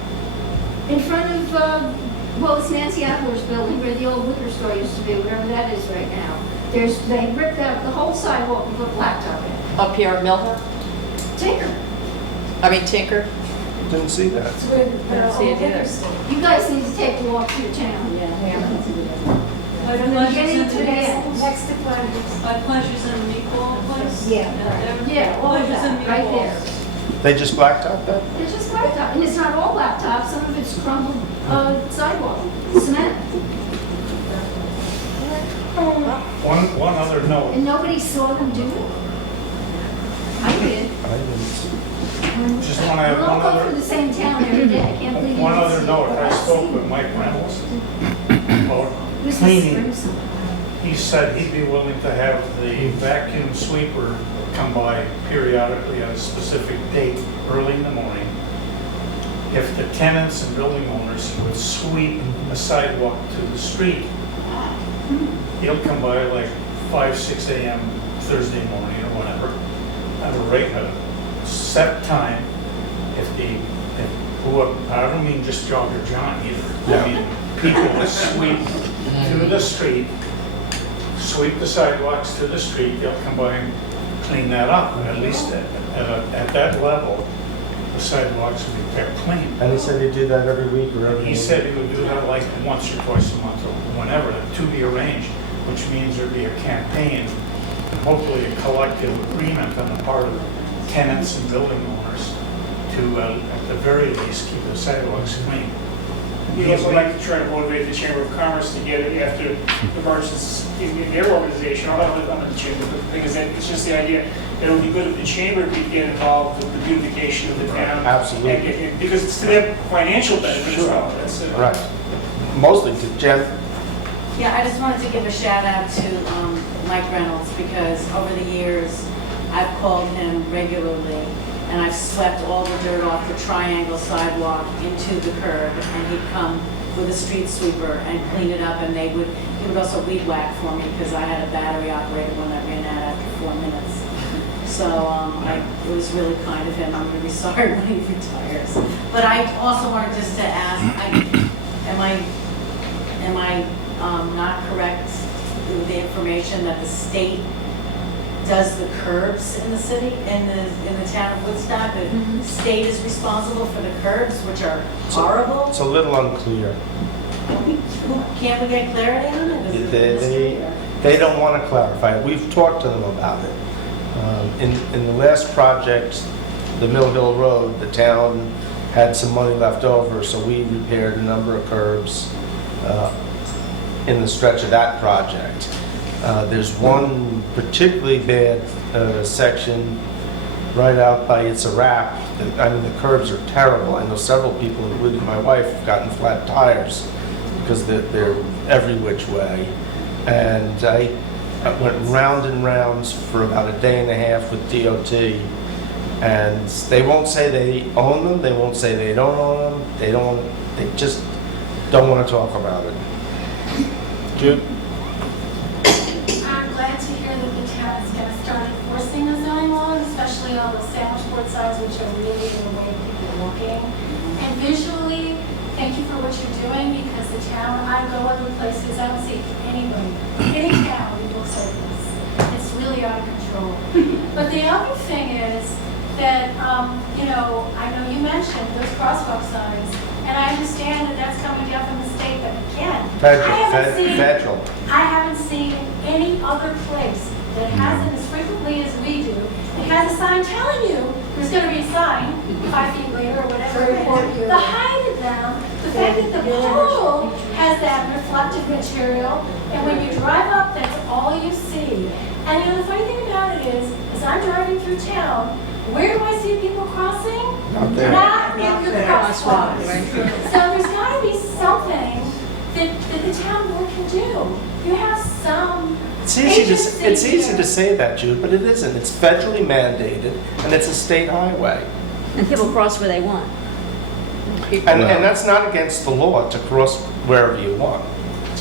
In front of, well, it's Nancy Adler's building where the old liquor store used to be, whatever that is right now. They ripped out the whole sidewalk and put blacktop in. Up here at Milton? Tinker. Tinker? Didn't see that. It's where the see it old liquor either. store. You guys need to take a walk through town. Like From the Pleasures beginning and to the end, Meatballs? next to Pleasures. Like Pleasures and Meatball place? Yeah, all of that, right there. They just blacktop that? It's just blacktop, and it's not all blacktop, some of it's crumbled sidewalk, cement. One other note, And nobody saw them do it? I did. I didn't. just want to We have all one go other, through the same town every day, I can't believe you one didn't other see it. note. I I've spoke seen with it. Mike Reynolds It about was cleaning. this spring. He said he'd be willing to have the vacuum sweeper come by periodically at a specific date, early in the morning. If the tenants and building owners would sweep the sidewalk to the street, he'll come by like 5, 6 a.m. Thursday morning or whatever, at a set time. I don't mean just Jogger John either. I mean, people will sweep to the street, sweep the sidewalks to the street, they'll come by and clean that up. And at least at that level, the sidewalks will be kept clean. And he said he'd do that every week or every He said he would do that like once or twice a month or whenever, to be arranged, which means there'd be a campaign, hopefully a collective agreement on the part of tenants and building owners to, at the very least, keep the sidewalks clean. We'd also like to try to motivate the Chamber of Commerce to get it after the merchants in their organization, or not the chamber, but the thing is that it's just the idea that it would be good if the chamber could get involved with the beautification of the town. Absolutely. And because it's to their financial benefit as well. That's it. Right. Mostly to Jen. Yeah, I just wanted to give a shout out to Mike Reynolds because over the years, I've called him regularly and I've swept all the dirt off the triangle sidewalk into the curb and he'd come with a street sweeper and clean it up and he would also weed whack for me because I had a battery operated one that ran out after 4 minutes. So it was really kind of him. I'm going to be sorry when he retires. But I also wanted just to ask, am I not correct with the information that the state does the curbs in the city, in the town of Woodstock? The state is responsible for the curbs, which are horrible? It's a little unclear. Can't we get clarity on it? Is it mystery or- They don't want to clarify it. We've talked to them about it. In the last project, the Mill Hill Road, the town had some money left over, so we repaired a number of curbs in the stretch of that project. There's one particularly bad section right out by It's a Wrap. I mean, the curbs are terrible. I know several people, including my wife, have gotten flat tires because they're every which way. And I went round and rounds for about a day and a half with DOT. And they won't say they own them, they won't say they don't own them, they just don't want to talk about it. Jude? I'm glad to hear that the town is going to start enforcing the zoning laws, especially on the sandwich board signs, which are really in the way people are looking. And visually, thank you for what you're doing, because the town, I go other places, I don't see anybody, any town that looks like this. It's really out of control. But the other thing is that, I know you mentioned those crosswalk signs, and I understand that that's coming down from the state, but again, Federal. I haven't seen any other place that has it as frequently as we do. It has a sign telling you there's going to be a sign 5 feet later or whatever. The height of them, the fact that the pole has that reflective material, and when you drive up, that's all you see. And the funny thing about it is, as I'm driving through town, where do I see people crossing? Not there. Not in the crosswalks. So there's got to be something that the town board can do. You have some It's easy to say that, Jude, but it isn't. It's federally mandated, and it's a state highway. and people cross where they want. And that's not against the law to cross wherever you want.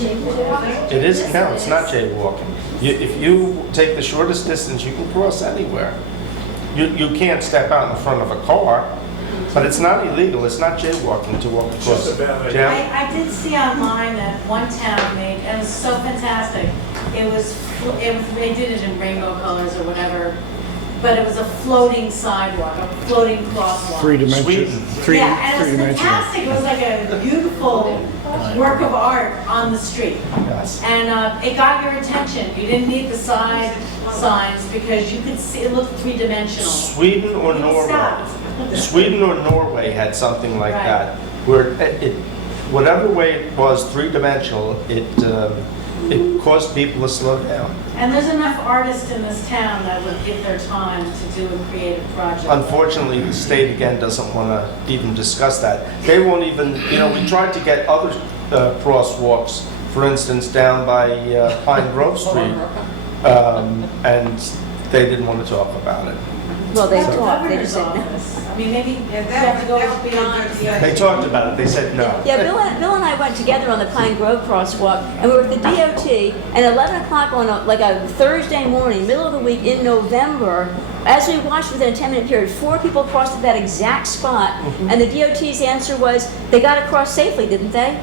It is, no, it's not jaywalking. If you take the shortest distance, you can cross anywhere. You can't step out in front of a car, but it's not illegal, it's not jaywalking to walk across. Just a bad idea. Jim? I did see online that one town made, and it was so fantastic. They did it in rainbow colors or whatever, but it was a floating sidewalk, a floating crosswalk. Three-dimensional. Sweden. Yeah, and it was Three-dimensional. fantastic. It was like a beautiful work of art on the street. Yes. And it got your attention. You didn't need the side signs because you could see, it looked three-dimensional. Sweden or Norway? Sweden or Norway had something like Right. that, where whatever way it was three-dimensional, it caused people to slow down. And there's enough artists in this town that would give their time to do a creative project. Unfortunately, the state again doesn't want to even discuss that. They won't even, we tried to get other crosswalks, for instance, down by Pine Grove Street, and they didn't want to talk about it. Well, they That's the talk, they governor's just said no. office. I mean, maybe you Yeah, have to go that would be a beyond good the. thing. They talked about it, they said no. Yeah, Bill and I went together on the Pine Grove crosswalk, and we were at the DOT, and 11 o'clock on a Thursday morning, middle of the week in November, as we watched within a 10-minute period, 4 people crossed at that exact spot, and the DOT's answer was, they got across safely, didn't they?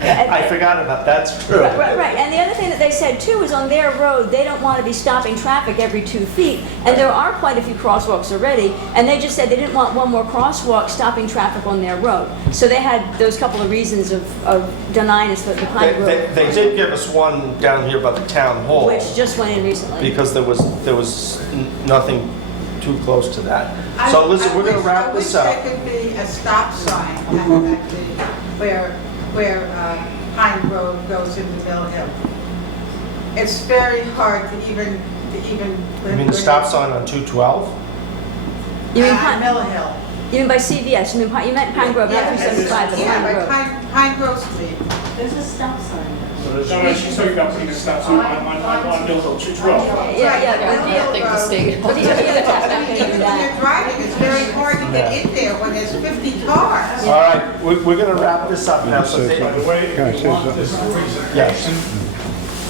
I forgot about that, that's true. Right, and the other thing that they said too is on their road, they don't want to be stopping traffic every 2 feet, and there are quite a few crosswalks already, and they just said they didn't want one more crosswalk stopping traffic on their road. So they had those couple of reasons of denying us the Pine Grove. They did give us one down here by the town hall. Which just went in recently. Because there was nothing too close to that. So listen, we're gonna wrap this up. I wish there could be a stop sign where Pine Grove goes into Mill Hill. It's very hard to even. You mean the stop sign on 212? You mean Mill Hill. You mean by CVS? You meant Pine Grove, not 375, but Yeah, Pine by Grove. Pine Grove Street. There's a stop sign. No, she's talking about putting a stop sign on Mill Hill 212. Yeah. I think the state. But the other tax not gonna do When you're that. driving, it's very hard to get in there when there's 50 cars. All right, we're gonna wrap this up now. So By the way, Can I if say you want something? this presentation,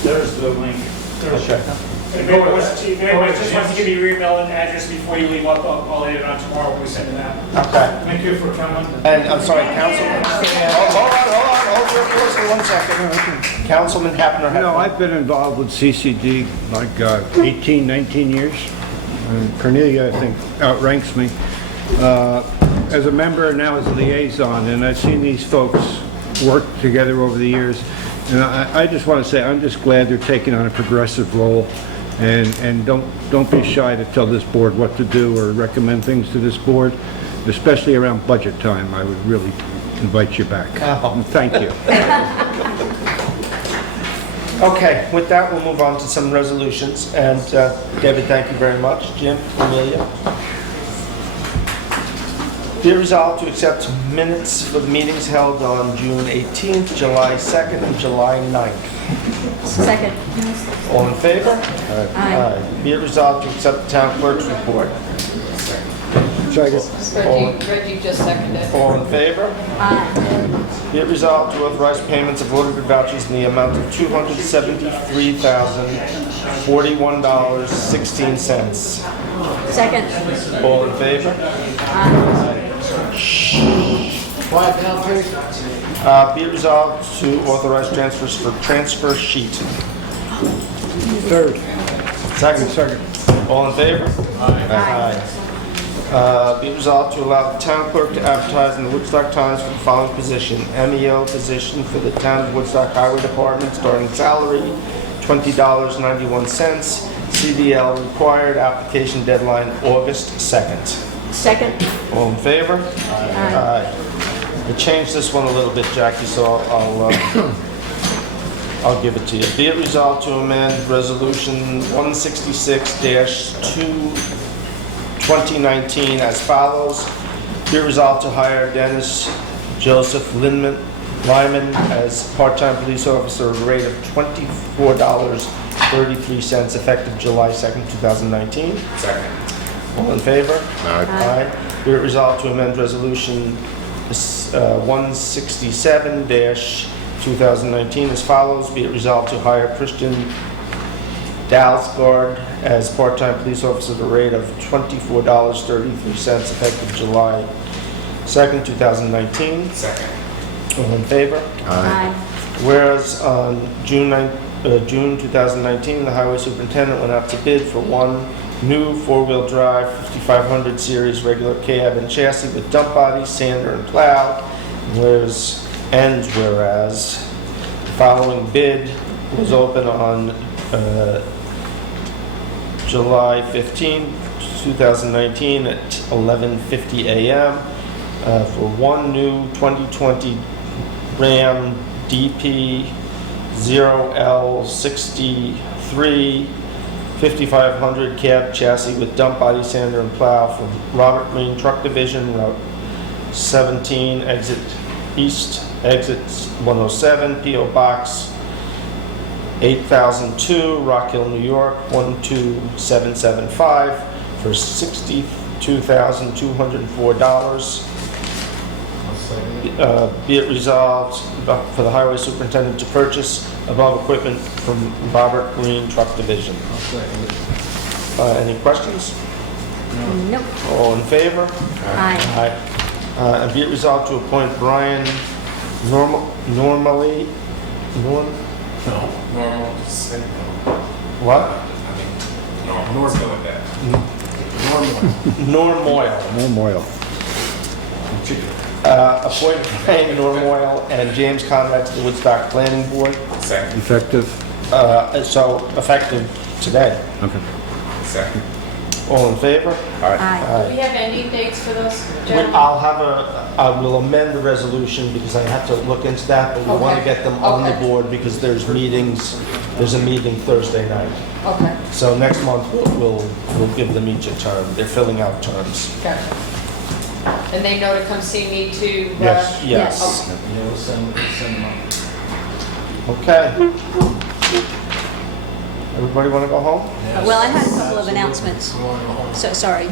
there's the link. Okay. Maybe I just want to give you your email and address before you leave. I'll edit it on tomorrow when we send it out. Okay. Thank you for coming. And I'm sorry, Councilman. Hold on, 1 second. Councilman Hapner. No, I've been involved with CCD like 18, 19 years. And Cornelia, I think, outranks me. As a member, now as a liaison, and I've seen these folks work together over the years. And I just want to say, I'm just glad they're taking on a progressive role. And don't be shy to tell this board what to do or recommend things to this board, especially around budget time. I would really invite you back. Oh. Thank you. Okay, with that, we'll move on to some resolutions. And David, thank you very much. Jim, Amelia. Be it resolved to accept minutes for the meetings held on June 18th, July 2nd, and July 9th. Second. All in favor? Aye. Be it resolved to accept the town clerk's report. Reggie just seconded. All in favor? Aye. Be it resolved to authorize payments of audited vouchers in the amount of $273,041.16. Second. All in favor? Quiet down, please. Be it resolved to authorize transfers for transfer sheet. Third. Second. All in favor? Aye. Be it resolved to allow the town clerk to advertise in the Woodstock Times for the following position. MEO position for the town of Woodstock Highway Department, starting salary $20.91. CDL required, application deadline August 2nd. Second. All in favor? Aye. I changed this one a little bit, Jackie, so I'll give it to you. Be it resolved to amend Resolution 166-2/2019 as follows. Be it resolved to hire Dennis Joseph Lyman as part-time police officer at a rate of $24.33 effective July 2nd, 2019. Second. All in favor? Aye. Aye. Be it resolved to amend Resolution 167-2019 as follows. Be it resolved to hire Christian Dalsgaard as part-time police officer at a rate of $24.33 effective July 2nd, 2019. Second. All in favor? Aye. Whereas on June 2019, the highway superintendent went out to bid for one new four-wheel drive 5500 series regular cab and chassis with dump body, sander, and plow. Whereas the following bid was open on July 15, 2019 at 11:50 a.m. For one new 2020 Ram DP 0L63 5500 cab chassis with dump body, sander, and plow from Robert Green Truck Division, Route 17, exit east, exit 107, P.O. Box 8002, Rock Hill, New York 12775 for $62,204. Be it resolved for the highway superintendent to purchase above equipment from Robert Green Truck Division. Any questions? Nope. All in favor? Aye. Aye. And be it resolved to appoint Brian Normal, syndrome. What? I mean, normal, let's go with that. Normoyle. Moyle. Appoint Brian Normoyle and James Conrad to the Woodstock Planning Board. Second. Effective? So effective today. Okay. Second. All in favor? Aye. Do we have ending dates for those, I gentlemen? will amend the resolution because I have to look into that, but we want to Okay. get them on the Okay. board because there's meetings, there's a meeting Thursday night. Okay, So next month, we'll give them each a term. They're filling out terms. gotcha. And they know to come see me to? Yes. Yes. Okay. Yeah, we'll send them up. Okay. Everybody want to go home? Well, I had a couple of announcements. So, sorry.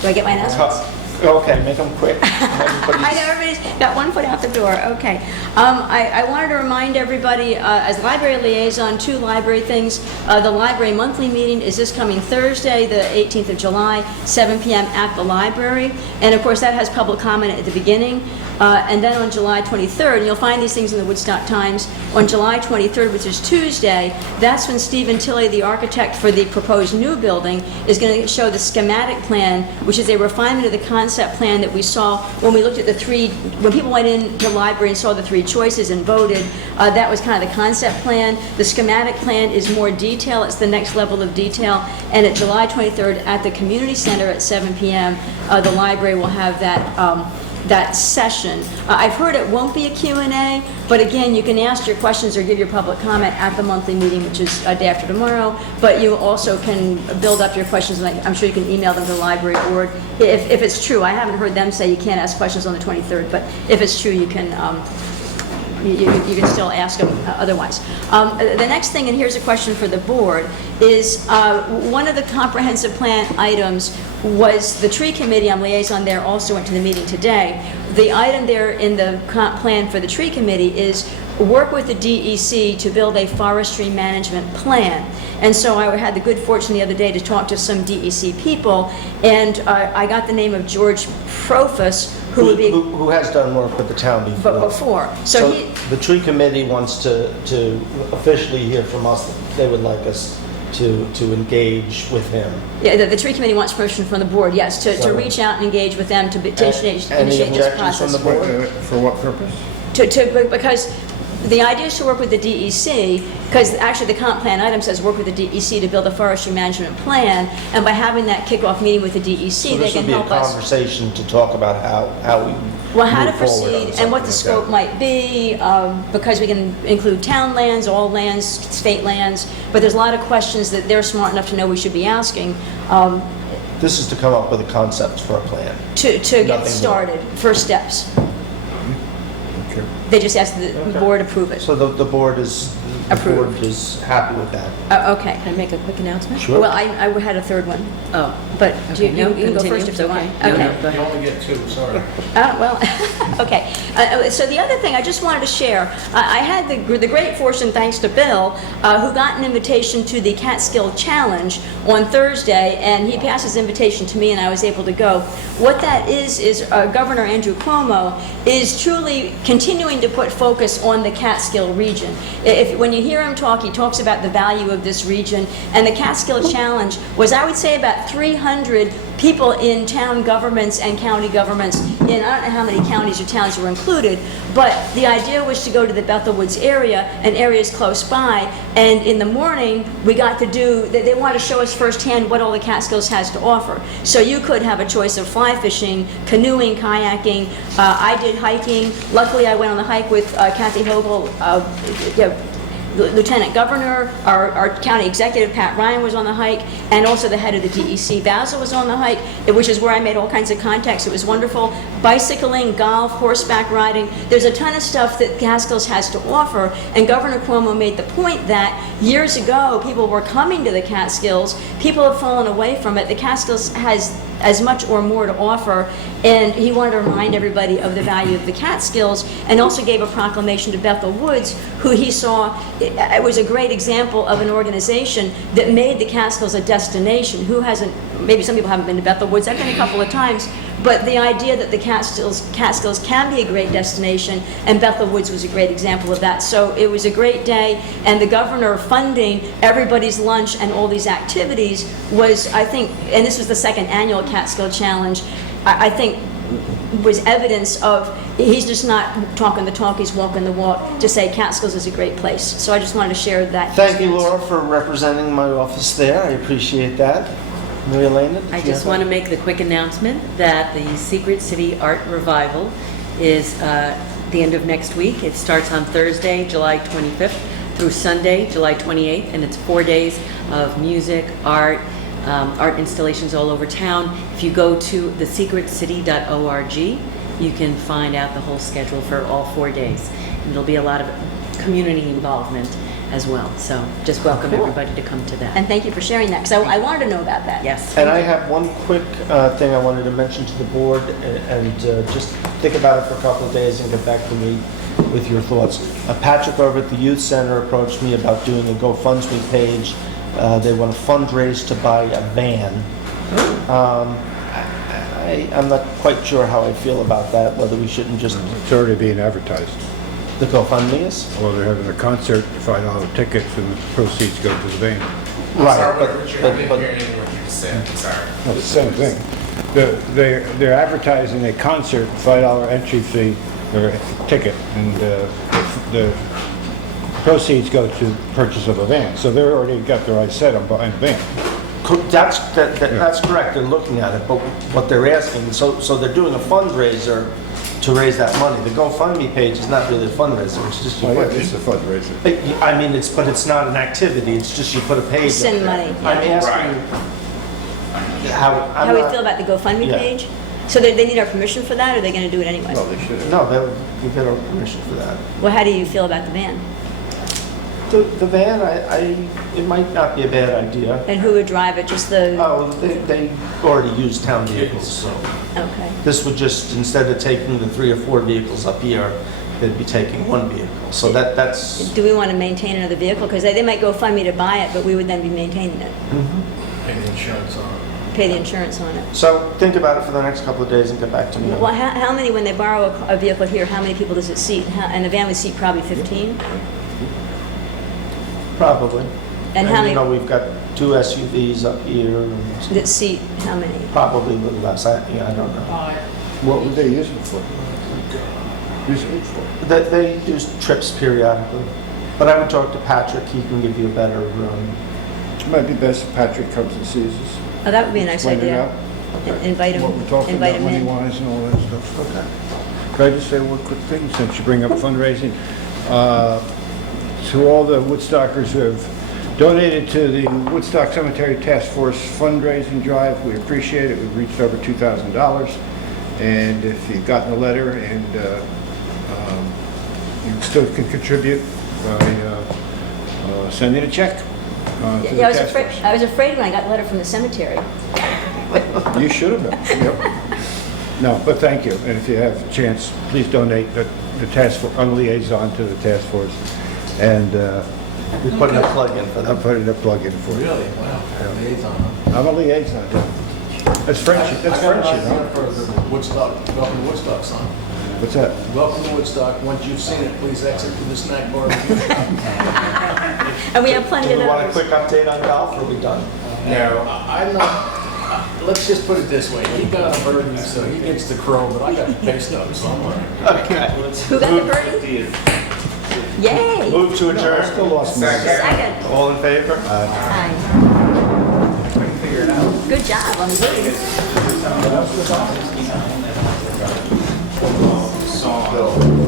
Do I get my announcements? Okay, make them quick. I know everybody's got one foot out the door, okay. I wanted to remind everybody, as library liaison, 2 library things. The library monthly meeting is this coming Thursday, the 18th of July, 7 p.m. at the library. And of course, that has public comment at the beginning. And then on July 23rd, and you'll find these things in the Woodstock Times, on July 23rd, which is Tuesday, that's when Stephen Tilley, the architect for the proposed new building, is going to show the schematic plan, which is a refinement of the concept plan that we saw when we looked at the 3, when people went into the library and saw the 3 choices and voted. That was kind of the concept plan. The schematic plan is more detail. It's the next level of detail. And at July 23rd at the community center at 7 p.m., the library will have that session. I've heard it won't be a Q&A, but again, you can ask your questions or give your public comment at the monthly meeting, which is a day after tomorrow, but you also can build up your questions, and I'm sure you can email them to the library board. If it's true, I haven't heard them say you can't ask questions on the 23rd, but if it's true, you can you can still ask them otherwise. The next thing, and here's a question for the board, is one of the comprehensive plan items was the tree committee. I'm liaison there, also went to the meeting today. The item there in the comp plan for the tree committee is work with the DEC to build a forestry management plan. And so I had the good fortune the other day to talk to some DEC people, and I got the name of George Profus, who has done work with the town before. So the tree committee wants to officially hear from us that they would like us to engage with him. Yeah, the tree committee wants permission from the board, yes, to reach out and engage with them to initiate this process. From the board? For what purpose? Because the idea is to work with the DEC, because actually the comp plan item says work with the DEC to build a forestry management plan, and by having that kickoff meeting with the DEC, they can help us. So this would be a conversation to talk about how we how to move forward on proceed and what the something like scope might be, because we can include town lands, all lands, state lands, but there's a lot of questions that they're smart enough to know we should be asking. This is to come up with a concept for a plan. To get started, first steps. They just ask the board approve it. So the board is, The Approved. board is happy with that. Okay. Can I make a quick announcement? Sure. Well, I had a third one, Oh, but okay, you no, can go continue. first if you want. No, Okay. no, go You ahead. only get two, sorry. Well, okay. So the other thing I just wanted to share, I had the great fortune, thanks to Bill, who got an invitation to the Catskill Challenge on Thursday, and he passed his invitation to me, and I was able to go. What that is Governor Andrew Cuomo is truly continuing to put focus on the Catskill region. When you hear him talk, he talks about the value of this region, and the Catskill Challenge was, I would say, about 300 people in town governments and county governments in, I don't know how many counties or towns were included, but the idea was to go to the Bethel Woods area and areas close by, and in the morning we got to do, they want to show us firsthand what all the Catskills has to offer. So you could have a choice of fly fishing, canoeing, kayaking. I did hiking. Luckily I went on the hike with Kathy Hogle, Lieutenant Governor, our county executive, Pat Ryan, was on the hike, and also the head of the DEC, Basil, was on the hike, which is where I made all kinds of contacts. It was wonderful. Bicycling, golf, horseback riding. There's a ton of stuff that Catskills has to offer, and Governor Cuomo made the point that years ago, people were coming to the Catskills. People have fallen away from it. The Catskills has as much or more to offer, and he wanted to remind everybody of the value of the Catskills, and also gave a proclamation to Bethel Woods, who he saw, it was a great example of an organization that made the Catskills a destination. Who hasn't, maybe some people haven't been to Bethel Woods, I've been a couple of times, but the idea that the Catskills can be a great destination, and Bethel Woods was a great example of that. So it was a great day, and the governor funding everybody's lunch and all these activities was, I think, and this was the second annual Catskill Challenge, I think was evidence of, he's just not talking the talk, he's walking the walk, to say Catskills is a great place. So I just wanted to share that. Thank you, Laura, for representing my office there. I appreciate that. Mary Elena? I just want to make the quick announcement that the Secret City Art Revival is the end of next week. It starts on Thursday, July 25th through Sunday, July 28th, and it's 4 days of music, art installations all over town. If you go to thesecretcity.org, you can find out the whole schedule for all 4 days. And there'll be a lot of community involvement as well. So just welcome everybody to come to that. And thank you for sharing that, because I wanted to know about that. Yes. And I have one quick thing I wanted to mention to the board, and just think about it for a couple of days and get back to me with your thoughts. Patrick over at the Youth Center approached me about doing a GoFundMe page. They want to fundraise to buy a van. I'm not quite sure how I feel about that, whether we shouldn't just... It's already being advertised. The GoFundMe is? Well, they're having a concert, $5 tickets, and the proceeds go to the band. Right, Sorry, but- Richard, but- I didn't but- hear anything what you just said, I'm sorry. Well, it's the same thing. They're advertising a concert, $5 entry fee, or ticket, and the proceeds go to purchase of a van. So they've already got their eyes set on buying a van. That's correct, they're looking at it, but what they're asking, so they're doing a fundraiser to raise that money. The GoFundMe page is not really a fundraiser, it's just you Oh, yeah, put... it's a fundraiser. I mean, but it's not an activity, it's just you put a page up Send there. money. I'm asking How do you feel about the GoFundMe Yeah. page? So they need our permission for that, or are they going to do it anyway? Well, they should have. No, you get our permission for that. Well, how do you feel about the van? The van, it might not be a bad idea. And who would drive it? Just the, Oh, they already use town vehicles, so okay. this would just, instead of taking the 3 or 4 vehicles up here, they'd be taking 1 vehicle. So that's... Do we want to maintain another vehicle? Because they might GoFundMe to buy it, but we would then be maintaining it, Pay the insurance on it. pay the insurance on it. So think about it for the next couple of days and get back to me. Well, how many, when they borrow a vehicle here, how many people does it seat? And the van would seat probably 15? Probably. And how you know, many, we've got 2 SUVs up here, and that seat, how many? probably a little less. I don't know. What would they use it for? Use it for? They do trips periodically. But I would talk to Patrick, he can give you a better... It might be best if Patrick comes and sees us. Oh, that would be a nice Explain it idea. out. Invite him, What we're talking invite about him in. money-wise and all that stuff. Okay. Could I just say one quick thing, since you bring up fundraising? To all the Woodstockers who have donated to the Woodstock Cemetery Task Force fundraising drive, we appreciate it. We've reached over $2,000. And if you've gotten a letter and you still can contribute by sending a check to the Yeah, task force. I was afraid when I got a letter from the cemetery. You should have been. Yep. No, but thank you. And if you have a chance, please donate the task force, I'm a liaison to the task force. And We're putting a plug in for I'm them. putting a plug in for you. Really? Wow. Liaison, huh? I'm a liaison. Yeah. That's friendship. That's I got friendship, an idea huh? for the Woodstock, welcome to Woodstock, son. What's that? Welcome to Woodstock. Once you've seen it, please exit to the snack bar. And we have plenty Do of we want a those. quick update on golf, or are we done? No, I'm not, let's just put it this way. He got a birdie, so he gets the crow, but I got the pay stub, so I'm all right. Okay. Who got the birdie? Yay! Move to I adjourn. still lost money. Second. All in favor? Aye. Good job on the birdie. Song.